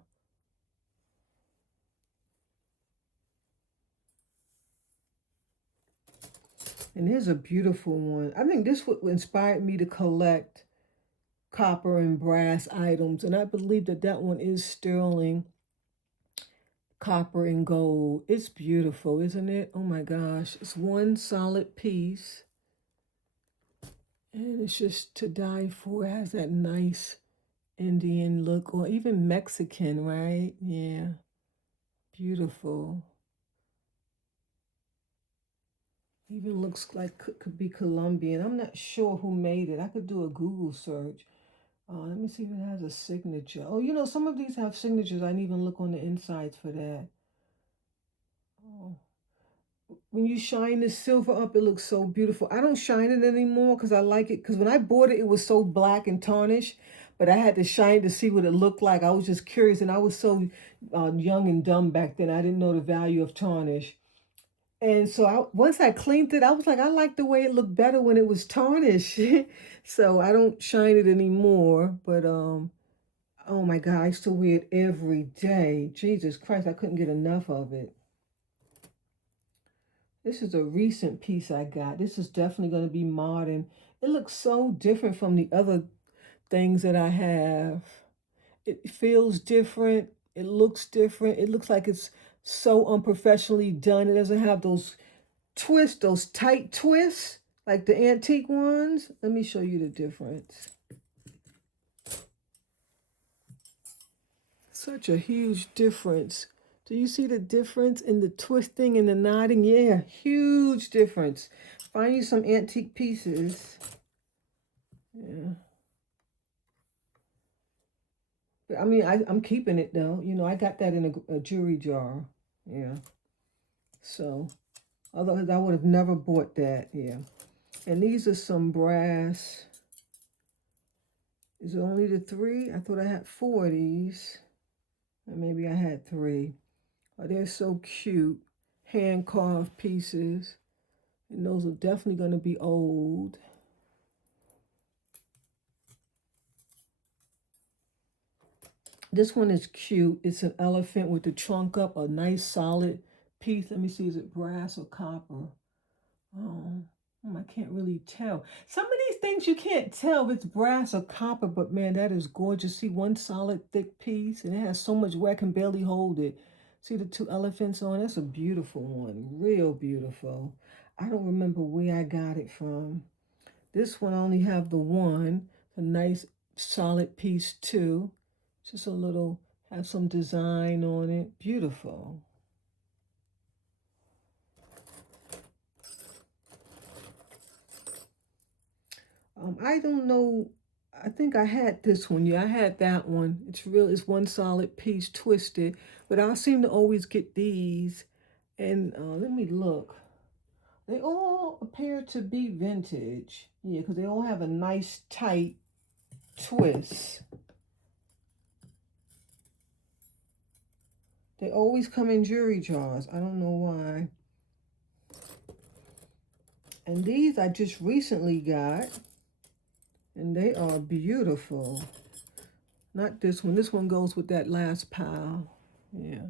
And here's a beautiful one. I think this would inspired me to collect copper and brass items. And I believe that that one is sterling copper and gold. It's beautiful, isn't it? Oh my gosh. It's one solid piece. And it's just to die for. It has that nice Indian look, or even Mexican, right? Yeah. Beautiful. Even looks like could be Colombian. I'm not sure who made it. I could do a Google search. Let me see if it has a signature. Oh, you know, some of these have signatures. I didn't even look on the insides for that. Oh. When you shine the silver up, it looks so beautiful. I don't shine it anymore because I like it. Because when I bought it, it was so black and tarnished. But I had to shine to see what it looked like. I was just curious. And I was so young and dumb back then. I didn't know the value of tarnish. And so once I cleaned it, I was like, I like the way it looked better when it was tarnished. So I don't shine it anymore. But oh my God, I used to wear it every day. Jesus Christ, I couldn't get enough of it. This is a recent piece I got. This is definitely going to be modern. It looks so different from the other things that I have. It feels different. It looks different. It looks like it's so unprofessionally done. It doesn't have those twists, those tight twists, like the antique ones. Let me show you the difference. Such a huge difference. Do you see the difference in the twisting and the knotting? Yeah, huge difference. Find you some antique pieces. Yeah. I mean, I'm keeping it though. You know, I got that in a jewelry jar. Yeah. So, otherwise I would have never bought that. Yeah. And these are some brass. Is it only the 3? I thought I had 4 of these. Or maybe I had 3. Oh, they're so cute. Hand carved pieces. And those are definitely going to be old. This one is cute. It's an elephant with the trunk up, a nice solid piece. Let me see, is it brass or copper? Oh, I can't really tell. Some of these things you can't tell if it's brass or copper, but man, that is gorgeous. See, one solid thick piece, and it has so much where I can barely hold it. See the 2 elephants on? That's a beautiful one. Real beautiful. I don't remember where I got it from. This one I only have the one. A nice solid piece too. Just a little, have some design on it. Beautiful. I don't know. I think I had this one. Yeah, I had that one. It's real. It's one solid piece twisted. But I seem to always get these. And let me look. They all appear to be vintage. Yeah, because they all have a nice tight twist. They always come in jewelry jars. I don't know why. And these I just recently got. And they are beautiful. Not this one. This one goes with that last pile. Yeah.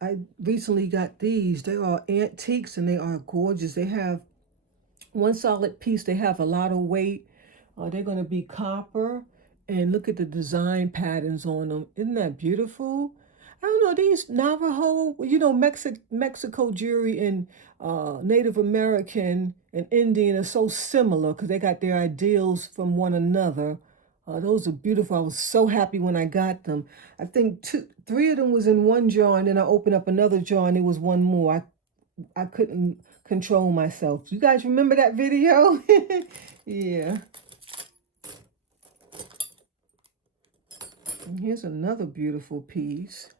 I recently got these. They are antiques and they are gorgeous. They have one solid piece. They have a lot of weight. They're going to be copper. And look at the design patterns on them. Isn't that beautiful? I don't know, these Navajo, you know, Mexico jewelry and Native American and Indian are so similar because they got their ideals from one another. Those are beautiful. I was so happy when I got them. I think 3 of them was in one jar, and then I opened up another jar, and there was one more. I couldn't control myself. You guys remember that video? Yeah. And here's another beautiful piece.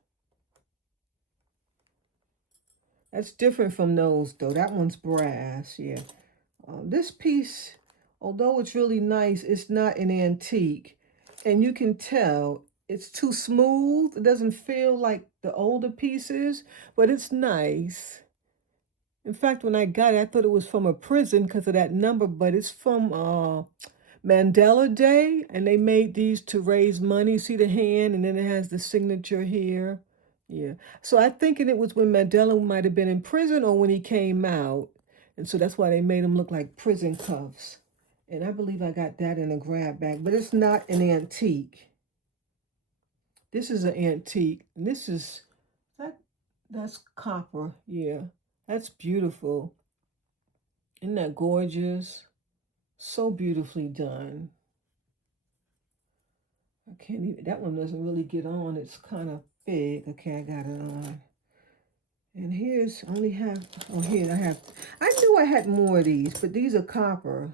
That's different from those, though. That one's brass, yeah. This piece, although it's really nice, it's not an antique. And you can tell it's too smooth. It doesn't feel like the older pieces, but it's nice. In fact, when I got it, I thought it was from a prison because of that number, but it's from Mandela Day, and they made these to raise money. See the hand, and then it has the signature here. Yeah. So I thinking it was when Mandela might have been in prison or when he came out. And so that's why they made him look like prison cuffs. And I believe I got that in a grab bag, but it's not an antique. This is an antique. And this is that's copper. Yeah. That's beautiful. Isn't that gorgeous? So beautifully done. I can't even, that one doesn't really get on. It's kind of big. Okay, I got it on. And here's, I only have, oh, here I have, I knew I had more of these, but these are copper.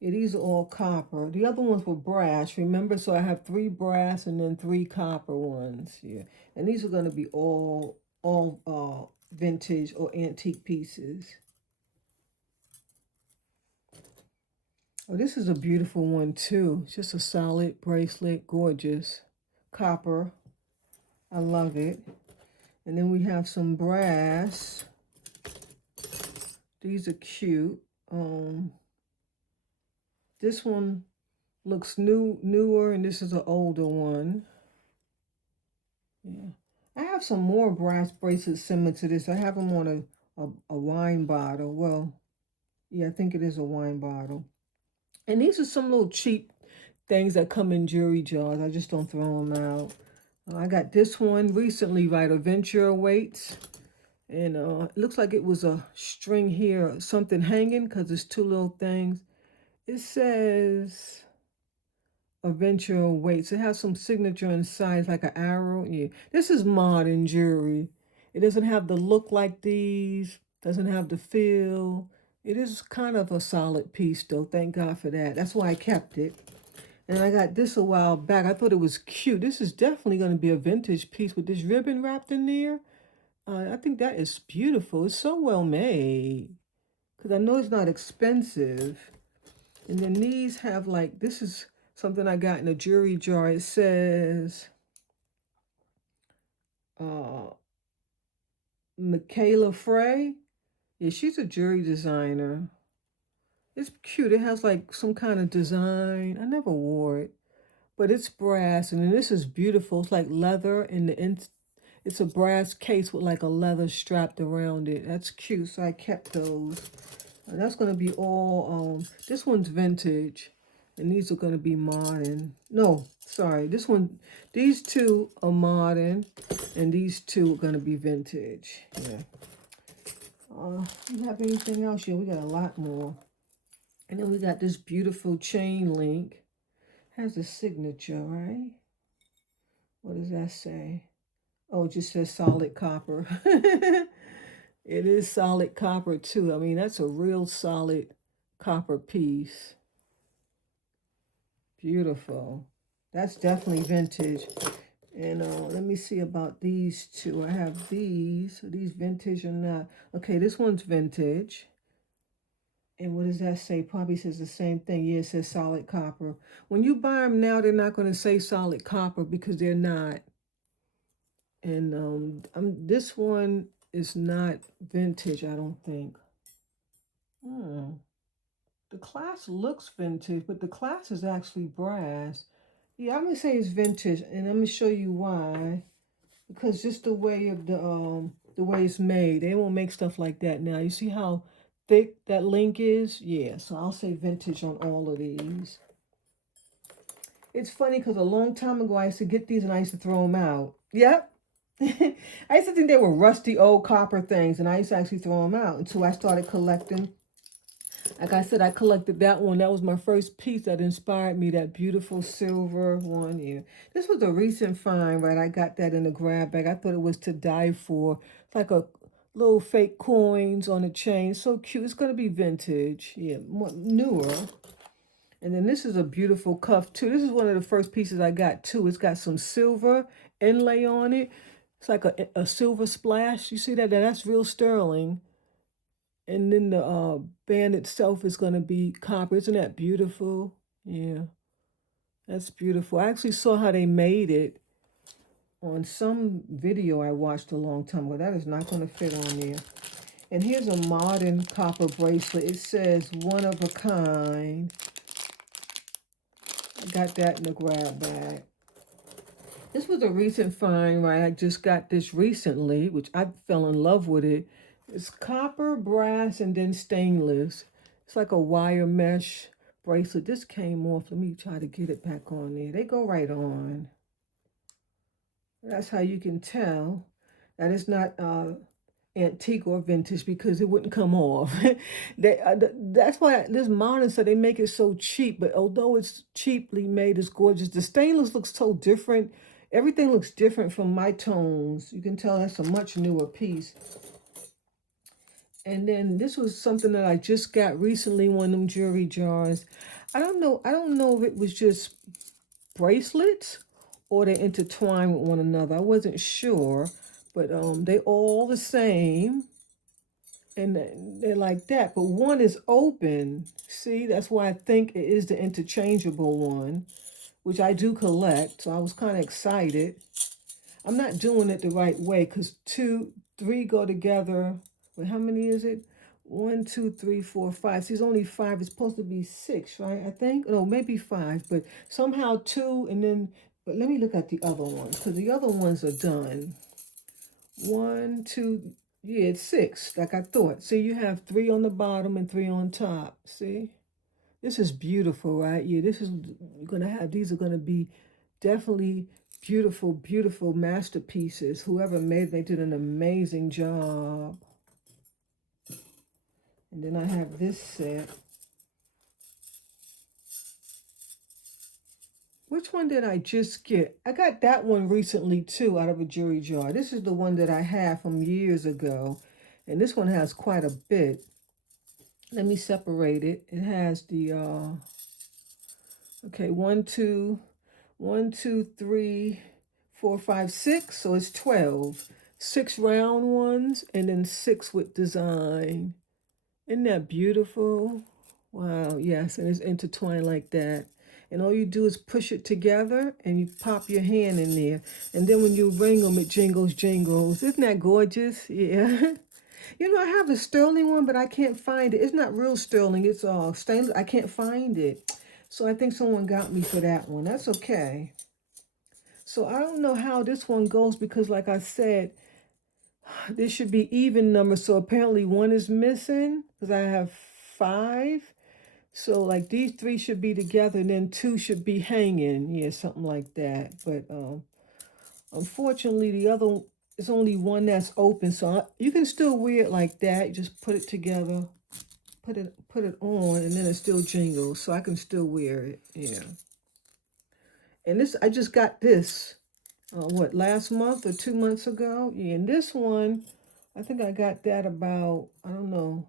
Yeah, these are all copper. The other ones were brass, remember? So I have 3 brass and then 3 copper ones. Yeah, and these are going to be all vintage or antique pieces. Oh, this is a beautiful one too. It's just a solid bracelet, gorgeous. Copper. I love it. And then we have some brass. These are cute. This one looks newer, and this is an older one. Yeah. I have some more brass bracelets similar to this. I have them on a wine bottle. Well, yeah, I think it is a wine bottle. And these are some little cheap things that come in jewelry jars. I just don't throw them out. I got this one recently, right? Adventure Awaits. And it looks like it was a string here, something hanging, because it's two little things. It says Adventure Awaits. It has some signature inside, like an arrow. Yeah, this is modern jewelry. It doesn't have the look like these, doesn't have the feel. It is kind of a solid piece, though. Thank God for that. That's why I kept it. And I got this a while back. I thought it was cute. This is definitely going to be a vintage piece with this ribbon wrapped in there. I think that is beautiful. It's so well made. Because I know it's not expensive. And then these have like, this is something I got in a jewelry jar. It says, Michaela Frey. Yeah, she's a jewelry designer. It's cute. It has like some kind of design. I never wore it. But it's brass. And then this is beautiful. It's like leather in the it's a brass case with like a leather strapped around it. That's cute. So I kept those. That's going to be all, this one's vintage. And these are going to be modern. No, sorry. These two are modern. And these two are going to be vintage. Yeah. You have anything else? Yeah, we got a lot more. And then we got this beautiful chain link. Has a signature, right? What does that say? Oh, it just says solid copper. It is solid copper too. I mean, that's a real solid copper piece. Beautiful. That's definitely vintage. And let me see about these two. I have these. Are these vintage or not? Okay, this one's vintage. And what does that say? Probably says the same thing. Yeah, it says solid copper. When you buy them now, they're not going to say solid copper because they're not. And this one is not vintage, I don't think. The class looks vintage, but the class is actually brass. Yeah, I'm gonna say it's vintage, and I'm gonna show you why. Because just the way of the way it's made, they won't make stuff like that now. You see how thick that link is? Yeah, so I'll say vintage on all of these. It's funny because a long time ago I used to get these and I used to throw them out. Yep. I used to think they were rusty old copper things, and I used to actually throw them out until I started collecting. Like I said, I collected that one. That was my first piece that inspired me, that beautiful silver one. Yeah. This was a recent find, right? I got that in a grab bag. I thought it was to die for. It's like a little fake coins on a chain. So cute. It's going to be vintage. Yeah, more, newer. And then this is a beautiful cuff too. This is one of the first pieces I got too. It's got some silver inlay on it. It's like a silver splash. You see that? That's real sterling. And then the band itself is going to be copper. Isn't that beautiful? Yeah, that's beautiful. I actually saw how they made it on some video I watched a long time ago. That is not going to fit on there. And here's a modern copper bracelet. It says one of a kind. I got that in the grab bag. This was a recent find, right? I just got this recently, which I fell in love with it. It's copper, brass, and then stainless. It's like a wire mesh bracelet. This came off. Let me try to get it back on there. They go right on. That's how you can tell that it's not antique or vintage because it wouldn't come off. That's why this modern said they make it so cheap, but although it's cheaply made, it's gorgeous. The stainless looks so different. Everything looks different from my tones. You can tell that's a much newer piece. And then this was something that I just got recently, one of them jewelry jars. I don't know if it was just bracelets or they intertwine with one another. I wasn't sure, but they all the same. And they're like that, but one is open. See, that's why I think it is the interchangeable one, which I do collect. So I was kind of excited. I'm not doing it the right way because 2, 3 go together. Wait, how many is it? 1, 2, 3, 4, 5. See, it's only 5. It's supposed to be 6, right? I think. No, maybe 5. But somehow 2 and then. But let me look at the other ones because the other ones are done. 1, 2. Yeah, it's 6, like I thought. See, you have 3 on the bottom and 3 on top. See? This is beautiful, right? Yeah, this is going to have, these are going to be definitely beautiful, beautiful masterpieces. Whoever made, they did an amazing job. And then I have this set. Which one did I just get? I got that one recently too, out of a jewelry jar. This is the one that I had from years ago. And this one has quite a bit. Let me separate it. It has the, okay, 1, 2, 1, 2, 3, 4, 5, 6. So it's 12. 6 round ones and then 6 with design. Isn't that beautiful? Wow, yes, and it's intertwined like that. And all you do is push it together and you pop your hand in there. And then when you ring them, it jingles, jingles. Isn't that gorgeous? Yeah. You know, I have a sterling one, but I can't find it. It's not real sterling. It's stainless. I can't find it. So I think someone got me for that one. That's okay. So I don't know how this one goes because like I said, this should be even numbers. So apparently one is missing because I have 5. So like these 3 should be together and then 2 should be hanging. Yeah, something like that. But unfortunately the other is only one that's open. So you can still wear it like that. You just put it together, put it on, and then it still jingles. So I can still wear it. Yeah. And this, I just got this, what, last month or 2 months ago? Yeah, and this one, I think I got that about, I don't know,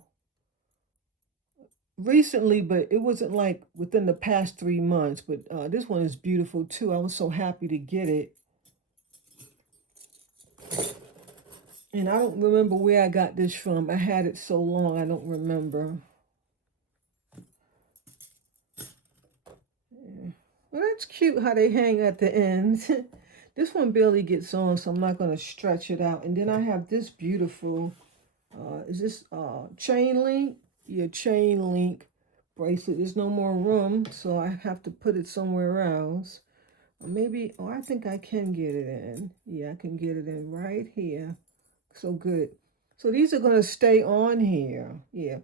recently, but it wasn't like within the past 3 months. But this one is beautiful too. I was so happy to get it. And I don't remember where I got this from. I had it so long, I don't remember. Yeah. Well, that's cute how they hang at the ends. This one barely gets on, so I'm not going to stretch it out. And then I have this beautiful, is this chain link? Yeah, chain link bracelet. There's no more room, so I have to put it somewhere else. Or maybe, oh, I think I can get it in. Yeah, I can get it in right here. So good. So these are going to stay on here. Yeah.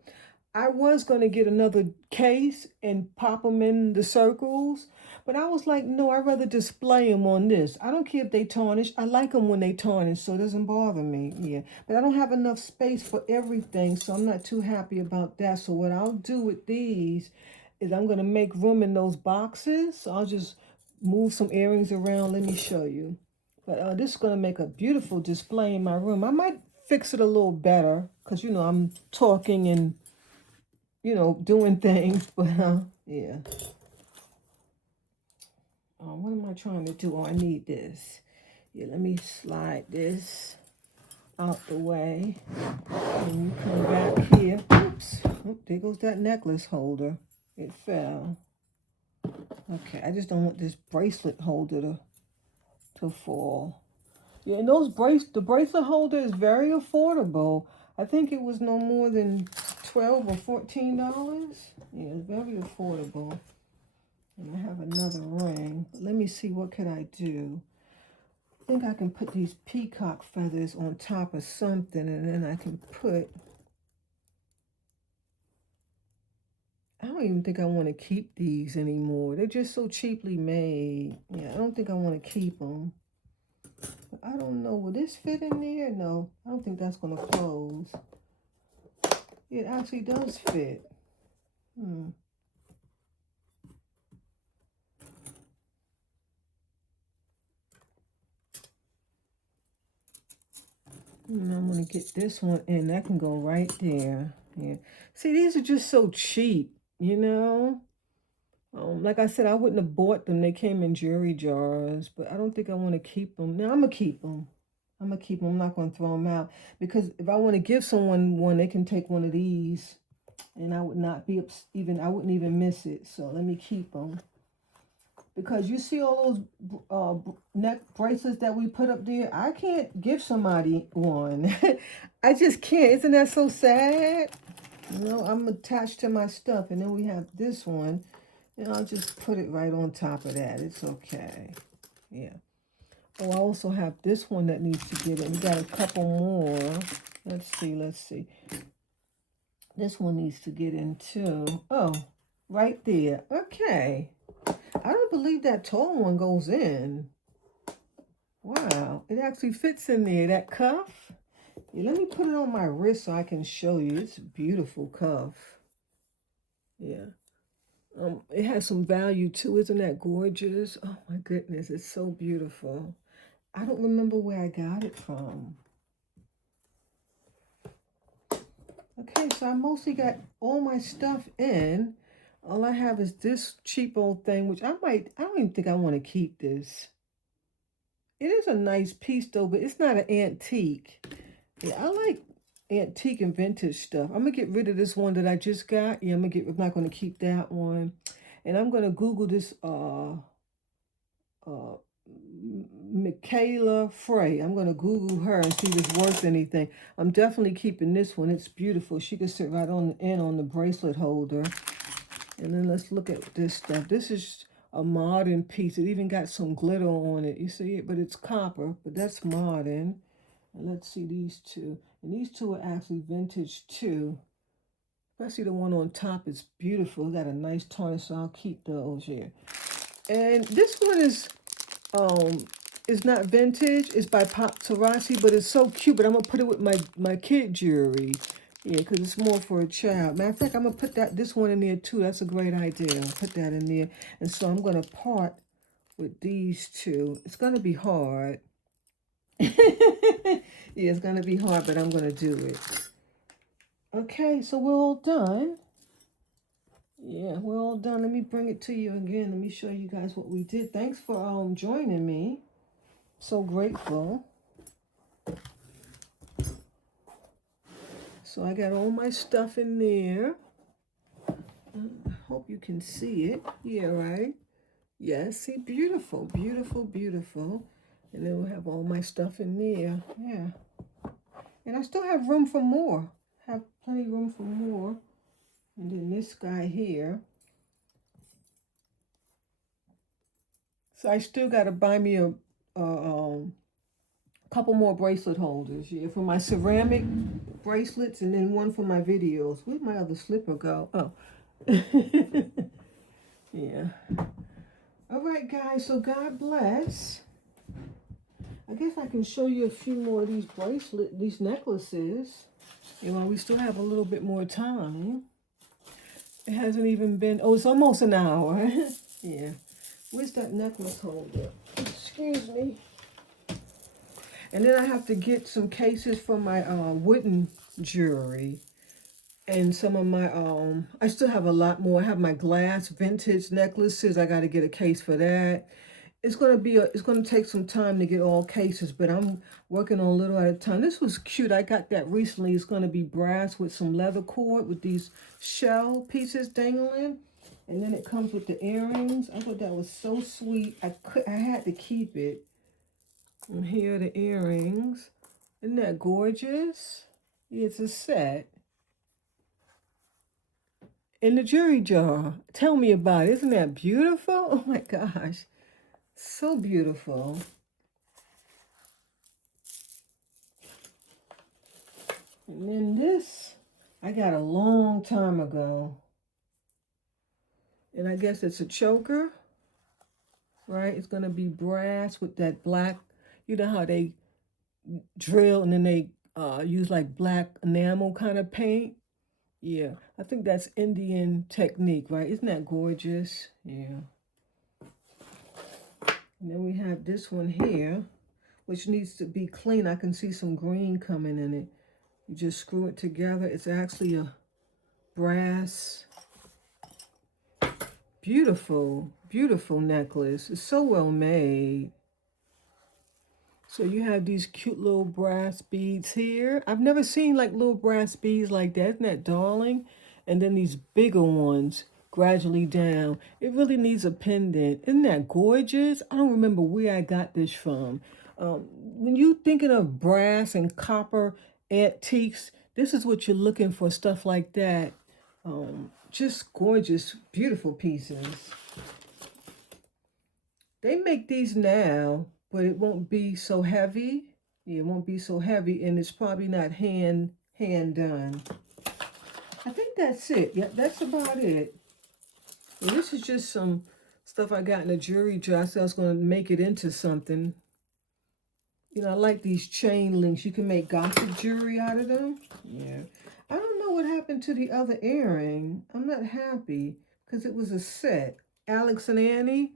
I was going to get another case and pop them in the circles, but I was like, no, I'd rather display them on this. I don't care if they tarnish. I like them when they tarnish, so it doesn't bother me. Yeah. But I don't have enough space for everything, so I'm not too happy about that. So what I'll do with these is I'm going to make room in those boxes. So I'll just move some earrings around. Let me show you. But this is going to make a beautiful display in my room. I might fix it a little better because, you know, I'm talking and, you know, doing things. But, yeah. What am I trying to do? Oh, I need this. Yeah, let me slide this out the way. And you come back here. Oops. Oh, there goes that necklace holder. It fell. Okay, I just don't want this bracelet holder to fall. Yeah, and the bracelet holder is very affordable. I think it was no more than $12 or $14. Yeah, it's very affordable. And I have another ring. But let me see, what can I do? I think I can put these peacock feathers on top of something, and then I can put, I don't even think I want to keep these anymore. They're just so cheaply made. Yeah, I don't think I want to keep them. I don't know. Will this fit in there? No, I don't think that's going to close. It actually does fit. And I'm going to get this one in. That can go right there. Yeah. See, these are just so cheap, you know? Like I said, I wouldn't have bought them. They came in jewelry jars, but I don't think I want to keep them. Now, I'm going to keep them. I'm going to keep them. I'm not going to throw them out. Because if I want to give someone one, they can take one of these. And I would not be I wouldn't even miss it. So let me keep them. Because you see all those neck bracelets that we put up there? I can't give somebody one. I just can't. Isn't that so sad? You know, I'm attached to my stuff. And then we have this one. And I'll just put it right on top of that. It's okay. Yeah. Oh, I also have this one that needs to get in. We got a couple more. Let's see. This one needs to get in too. Oh, right there. Okay. I don't believe that tall one goes in. Wow, it actually fits in there, that cuff. Yeah, let me put it on my wrist so I can show you. It's a beautiful cuff. Yeah. It has some value too. Isn't that gorgeous? Oh my goodness, it's so beautiful. I don't remember where I got it from. Okay, so I mostly got all my stuff in. All I have is this cheap old thing, which I don't even think I want to keep this. It is a nice piece though, but it's not an antique. Yeah, I like antique and vintage stuff. I'm gonna get rid of this one that I just got. Yeah, I'm not gonna keep that one. And I'm gonna Google this uh Michaela Frey. I'm gonna Google her and see if it's worth anything. I'm definitely keeping this one. It's beautiful. She can sit right on the end on the bracelet holder. And then let's look at this stuff. This is a modern piece. It even got some glitter on it. You see it, but it's copper, but that's modern. And let's see these two. And these two are actually vintage too. Especially the one on top is beautiful. Got a nice tarnish, so I'll keep those here. And this one is not vintage. It's by Paparazzi, but it's so cute. But I'm gonna put it with my kid jewelry. Yeah, because it's more for a child. Matter of fact, I'm gonna put this one in there too. That's a great idea. I'll put that in there. And so I'm gonna part with these two. It's gonna be hard. Yeah, it's gonna be hard, but I'm gonna do it. Okay, so we're all done. Yeah, we're all done. Let me bring it to you again. Let me show you guys what we did. Thanks for joining me. So grateful. So I got all my stuff in there. I hope you can see it. Yeah, right? Yes, see, beautiful, beautiful, beautiful. And then we'll have all my stuff in there. Yeah. And I still have room for more. Have plenty of room for more. And then this guy here. So I still got to buy me a couple more bracelet holders. Yeah, for my ceramic bracelets and then one for my videos. Where'd my other slipper go? Oh. Yeah. All right, guys. So God bless. I guess I can show you a few more of these necklaces. You know, we still have a little bit more time. It hasn't even been, oh, it's almost an hour. Yeah. Where's that necklace holder? Excuse me. And then I have to get some cases for my wooden jewelry. And some of my, I still have a lot more. I have my glass vintage necklaces. I got to get a case for that. It's going to take some time to get all cases, but I'm working on a little at a time. This was cute. I got that recently. It's going to be brass with some leather cord with these shell pieces dangling. And then it comes with the earrings. I thought that was so sweet. I had to keep it. And here are the earrings. Isn't that gorgeous? Yeah, it's a set. In the jewelry jar. Tell me about it. Isn't that beautiful? Oh my gosh. So beautiful. And then this, I got a long time ago. And I guess it's a choker, right? It's going to be brass with that black, you know how they drill and then they use like black enamel kind of paint? Yeah, I think that's Indian technique, right? Isn't that gorgeous? Yeah. And then we have this one here, which needs to be clean. I can see some green coming in it. You just screw it together. It's actually a brass, beautiful, beautiful necklace. It's so well made. So you have these cute little brass beads here. I've never seen like little brass beads like that. Isn't that darling? And then these bigger ones gradually down. It really needs a pendant. Isn't that gorgeous? I don't remember where I got this from. When you're thinking of brass and copper antiques, this is what you're looking for, stuff like that. Just gorgeous, beautiful pieces. They make these now, but it won't be so heavy. Yeah, it won't be so heavy, and it's probably not hand done. I think that's it. Yeah, that's about it. Well, this is just some stuff I got in a jewelry jar. I said I was going to make it into something. You know, I like these chain links. You can make gothic jewelry out of them. Yeah. I don't know what happened to the other earring. I'm not happy because it was a set. Alex and Annie.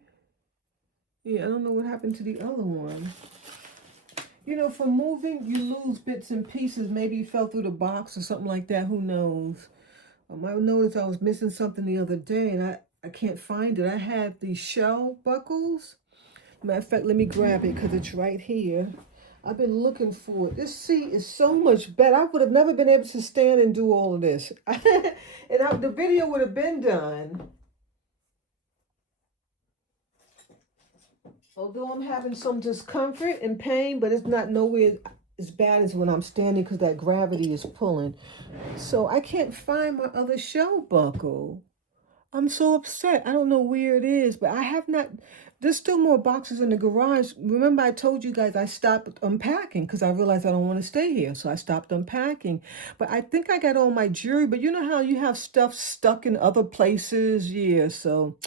Yeah, I don't know what happened to the other one. You know, from moving, you lose bits and pieces. Maybe you fell through the box or something like that. Who knows? I noticed I was missing something the other day, and I can't find it. I had these shell buckles. Matter of fact, let me grab it because it's right here. I've been looking for it. This seat is so much better. I would have never been able to stand and do all of this. The video would have been done. Although I'm having some discomfort and pain, but it's not nowhere as bad as when I'm standing because that gravity is pulling. So I can't find my other shell buckle. I'm so upset. I don't know where it is, but I have not. There's still more boxes in the garage. Remember, I told you guys I stopped unpacking because I realized I don't want to stay here. So I stopped unpacking. But I think I got all my jewelry. But you know how you have stuff stuck in other places? Yeah, so.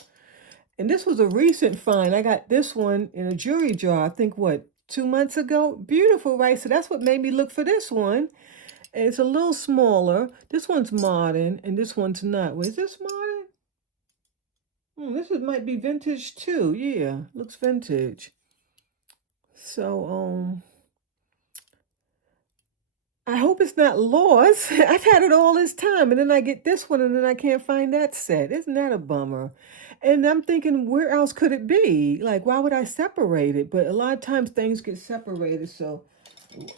And this was a recent find. I got this one in a jewelry jar, I think, what, 2 months ago? Beautiful, right? So that's what made me look for this one. And it's a little smaller. This one's modern, and this one's not. Wait, is this modern? Might be vintage too. Yeah, looks vintage. So, I hope it's not lost. I've had it all this time, and then I get this one, and then I can't find that set. Isn't that a bummer? And I'm thinking, where else could it be? Like, why would I separate it? But a lot of times things get separated, so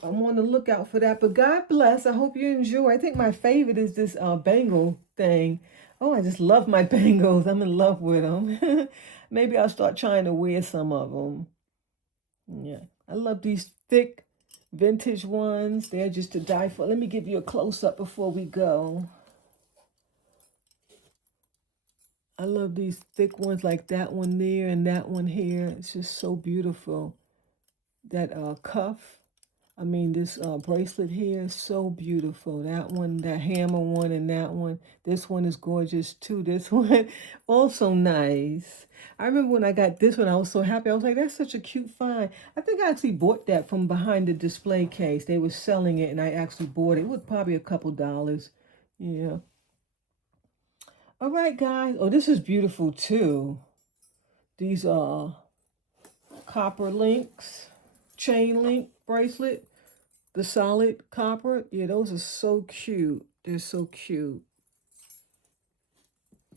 I'm on the lookout for that. But God bless. I hope you enjoy. I think my favorite is this bangle thing. Oh, I just love my bangles. I'm in love with them. Maybe I'll start trying to wear some of them. Yeah, I love these thick vintage ones. They're just to die for. Let me give you a close-up before we go. I love these thick ones like that one there and that one here. It's just so beautiful. That cuff. I mean, this bracelet here is so beautiful. That one, that hammer one, and that one. This one is gorgeous too. This one, also nice. I remember when I got this one, I was so happy. I was like, that's such a cute find. I think I actually bought that from behind the display case. They were selling it, and I actually bought it. It was probably a couple dollars. Yeah. All right, guys. Oh, this is beautiful too. These are copper links, chain link bracelet. The solid copper, yeah, those are so cute. They're so cute.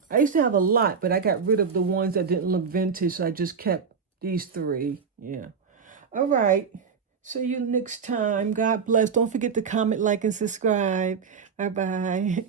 I used to have a lot, but I got rid of the ones that didn't look vintage, so I just kept these three. Yeah. All right. See you next time. God bless. Don't forget to comment, like, and subscribe. Bye-bye.